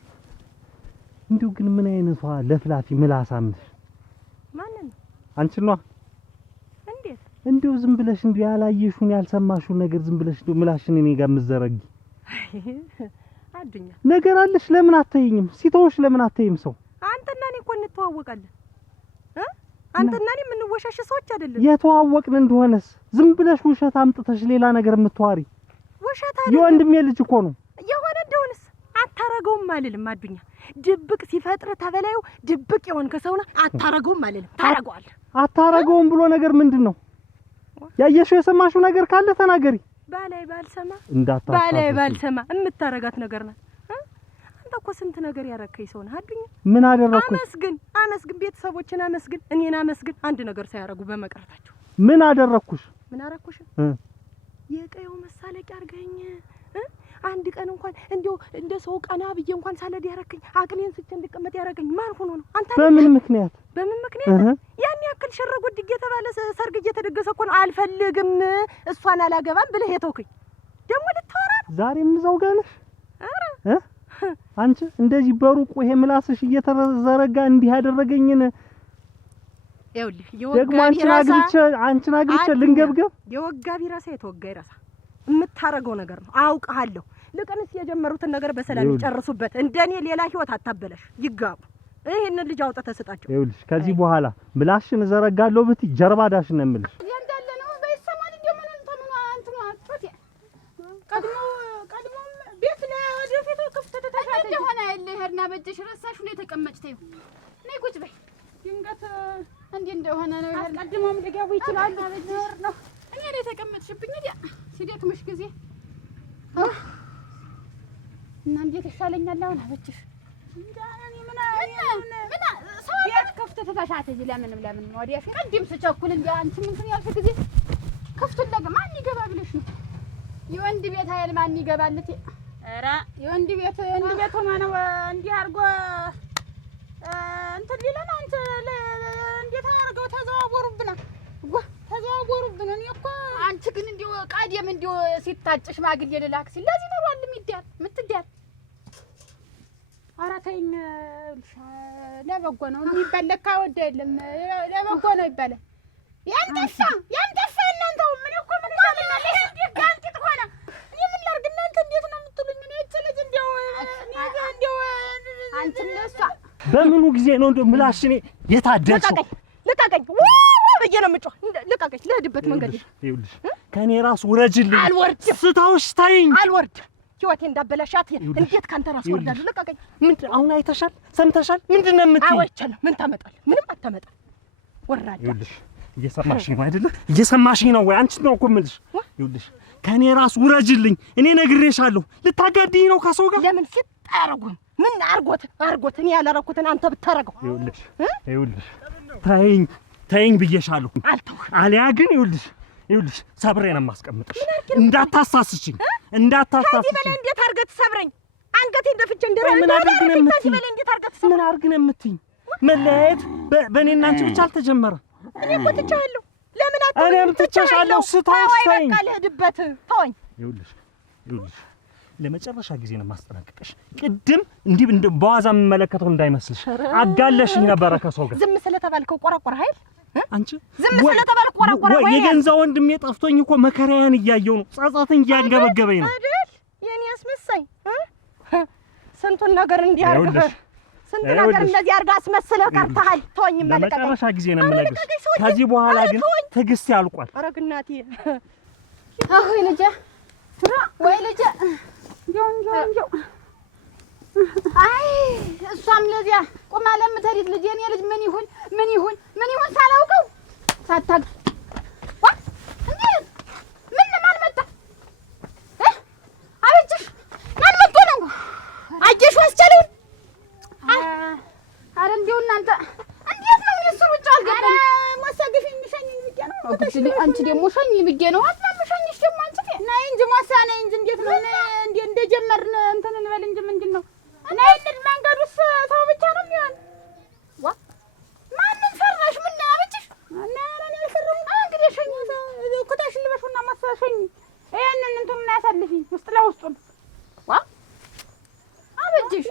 እንዲሁ ግን ምን አይነቷ ለፍላፊ ምላሳም ነሽ? ማንን አንቺ ነው እንዴት እንዲሁ ዝም ብለሽ እንዲሁ ያላየሽውን ያልሰማሽውን ነገር ዝም ብለሽ እንዲሁ ምላሽን እኔ ጋር የምትዘረጊ አዱኛ ነገር አለሽ። ለምን አትተይኝም? ሲተውሽ ለምን አትተይም? ሰው አንተና እኔ እኮ እንተዋወቃለን። አንተና እኔ የምንወሻሽ ሰዎች አይደለም። የተዋወቅን እንደሆነስ ዝም ብለሽ ውሸት አምጥተሽ ሌላ ነገር የምትዋሪ ውሸት አይደለም። የወንድሜ ልጅ እኮ ነው። የሆነ እንደሆነስ አታረገውም አልልም። አዱኛ ድብቅ ሲፈጥር ተበላዩ ድብቅ የሆን ከሰውና አታረገውም አልልም። ታረገዋለህ። አታረገውም ብሎ ነገር ምንድን ነው? ያየሽው የሰማሽው ነገር ካለ ተናገሪ። ባላይ ባልሰማ እንዳታሳስብ ባልሰማ የምታረጋት ነገር ናት። አንተ እኮ ስንት ነገር ያረከኝ ሰው ነህ አዱኛ። ምን አደረኩኝ? አመስግን፣ ቤተሰቦችን አመስግን፣ እኔን አመስግን። አንድ ነገር ሳያረጉ በመቅረታቸው ምን አደረኩሽ? ምን አረኩሽ? የቀየው መሳለቂያ አርገኝ። አንድ ቀን እንኳን እንዲው እንደ ሰው ቀና ብዬ እንኳን ሳለድ ያረከኝ አቅሌን ስቼ እንድቀመጥ ያረከኝ ማን ሆኖ ነው? አንተ በምን ምክንያት? ያን ያክል ሽር ጉድ እየተባለ ሰርግ እየተደገሰ እኮ ነው። አልፈልግም እሷን አላገባም ብለህ የተውከኝ ደግሞ ልታወራ ነው። ዛሬም እዛው ጋር ነሽ። አንቺ እንደዚህ በሩቁ ይሄ ምላስሽ እየተዘረጋ እንዲህ ያደረገኝን ይኸውልህ ደግሞ አንቺን አግብቼ ልንገብገብ። የወጋ ቢራሳ የተወጋ ይራሳ የምታረገው ነገር ነው። አውቃለሁ። ልቅንስ የጀመሩትን ነገር በሰላም ይጨርሱበት። እንደኔ ሌላ ህይወት አታበላሽ። ይጋቡ። ይሄንን ልጅ አውጥተህ ስጣቸው። ይኸውልሽ ከዚህ በኋላ ምላስሽን ዘረጋለሁ ብትይ ጀርባ ዳሽን ነው የምልሽ። ያንዳለ ነው በይሰማል እንደው ምን እንተምኑ አንተኑ አጥቶት ቀድሞ ቤት ለወደፊቱ ክፍት ተተካተ እንደሆነ አይደል? ሄርና በጀሽ ረሳሽ ነው የተቀመጭተው። ነይ ቁጭ በይ። ድንገት እንዴ እንደሆነ ነው ቀድሞም ሊገቡ ይችላሉ። በጀር ነው እኔ ላይ ተቀመጥሽብኝ እንዴ? ሲደክምሽ ጊዜ እና እንዴት ይሻለኛል አሁን አበችሽ? እንዳኔ ምን ሰው ቤት ክፍት ተተሻተ እዚህ ለምን ወዲያፊት ቀድም ስቸኩል እንዴ አንቺ ምን ያልፍ ጊዜ ክፍቱን ለማን ይገባ ብለሽ ነው? የወንድ ቤት ኃይል ማን ይገባልት? ኧረ የወንድ ቤት ማነው እንዲህ አድርጎ እንትን ሊለን አንተ እንዴት አያርገው ተዘዋወሩብና እንዲሁ ሲታጭ ሽማግሌ ልላክ ሲል ለዚህ ነው አይደል የሚዳር የምትዳር። ኧረ ተይኝ ለበጎ ነው የሚባል ለካ ወደ የለም ለበጎ ነው ይባላል። ያንተሳ እናንተው ምን እኮ ምን ይሻለኛል? እንዴ ጋንቲት ሆነ እኔ ምን ላድርግ? እናንተ እንዴት ነው የምትሉኝ? እኔ እቺ ልጅ እንደው አንቺ ለሷ በምኑ ጊዜ ነው እንደው ምላሽኔ የታደልሽው? ልቀቀኝ ብዬ ነው የምጮህ። ልቀቀኝ ልሄድበት መንገድ ይኸውልሽ ከእኔ ራስ ውረጅልኝ። አልወርድም። ስታውሽ ታይኝ። አልወርድም። ህይወቴ እንዳበላሻት እንዴት ካንተ ራስ ወርዳለሁ? ልቀቀኝ። ምንድን አሁን አይተሻል ሰምተሻል? ምንድን ነው የምትይኝ? አይቻልም። ምን ታመጣለህ? ምንም አታመጣም። ወራዳ ይኸውልሽ እየሰማሽኝ ነው አይደለ? እየሰማሽኝ ነው ወይ? አንቺ ነው እኮ የምልሽ። ይኸውልሽ ከእኔ ራስ ውረጅልኝ። እኔ ነግሬሻለሁ። ልታጋድኝ ነው ከሰው ጋር። ለምን ፊት አያረጉም? ምን አርጎት እኔ ያላረኩትን አንተ ብታረገው። ይኸውልሽ ተይኝ ብዬሻለሁ። አልያ ግን ይኸውልሽ ሰብሬ ነው የማስቀምጥሽ። እንዳታሳስችኝ። ከዚህ በላይ እንዴት አድርገህ ትሰብረኝ? አንገቴን ደፍቼ እንደረዳ ምን አድርግ ነው የምትይኝ? ከዚህ በላይ እንዴት አድርገህ ትሰብረኝ? ምን አድርግ ነው የምትይኝ? መለያየት በእኔና አንቺ ብቻ አልተጀመረም። እኔ እኮ ትቼሃለሁ። ለምን አትተውኝ? እኔም ትቼሻለሁ። ስታውሽ ተይኝ። በቃ ልሄድበት ተወኝ። ይኸውልሽ ለመጨረሻ ጊዜ ነው ማስጠናቀቅሽ። ቅድም እንዲህ በዋዛ የምመለከተው እንዳይመስልሽ። አጋለሽኝ ነበረ ከሰው ጋር። ዝም ስለተባልከው ቆረቆረ ኃይል አንቺ ዝም ስለተባልከው ቆረቆረ ወይ? የገንዛ ወንድሜ ጠፍቶኝ እኮ መከራዬን እያየሁ ነው። ጸጸትን እያንገበገበኝ ነው አይደል? የኔ አስመሳይ ስንቱን ነገር እንዲያርግህ ስንት ነገር እንደዚህ አርጋ አስመስለህ ቀርተሃል። ተወኝ። ለመጨረሻ ጊዜ ነው የምነግርሽ። ከዚህ በኋላ ግን ትዕግስት ያልቋል። ኧረ ግናቴ አሁን ልጄ ወይ ልጄ እንጆ አይ እሷም ለዚያ ቁማ ለምትሄድ ልጄ እኔ ልጅ ምን ይሁን ሳላውቀው ሳታግ ማን መጣ? አበጅሽ ማን መጥቶ ነው? አጀሽ አስቻለውን ኧረ እንደው እናንተ እንዴት ነው እሱ ብቻ አልገባኝ። ሞሳግሽ የሚሸኝኝ ብዬ ነው። አንቺ ደግሞ ሸኝ ብዬ ነው። አትማምሸኝሽ ደግሞ አንቺ ነይ እንጂ ሞሳ ነይ እንጂ እንዴት ነው እንዴ እንደጀመርን እንትን እንበል እንጂ ምንድነው? ነይ እንሂድ። መንገዱስ ሰው ብቻ ነው የሚሆን? ማንን ፈራሽ? ምን አበጅሽ? እኔ አልፈራሁም። እንግዲህ ሸኝ ኩታሽን ልበሽውና ሞሳ ሸኝ ይሄንን እንትን እናያሳልፊ ውስጥ ለውስጡን አበጅሽ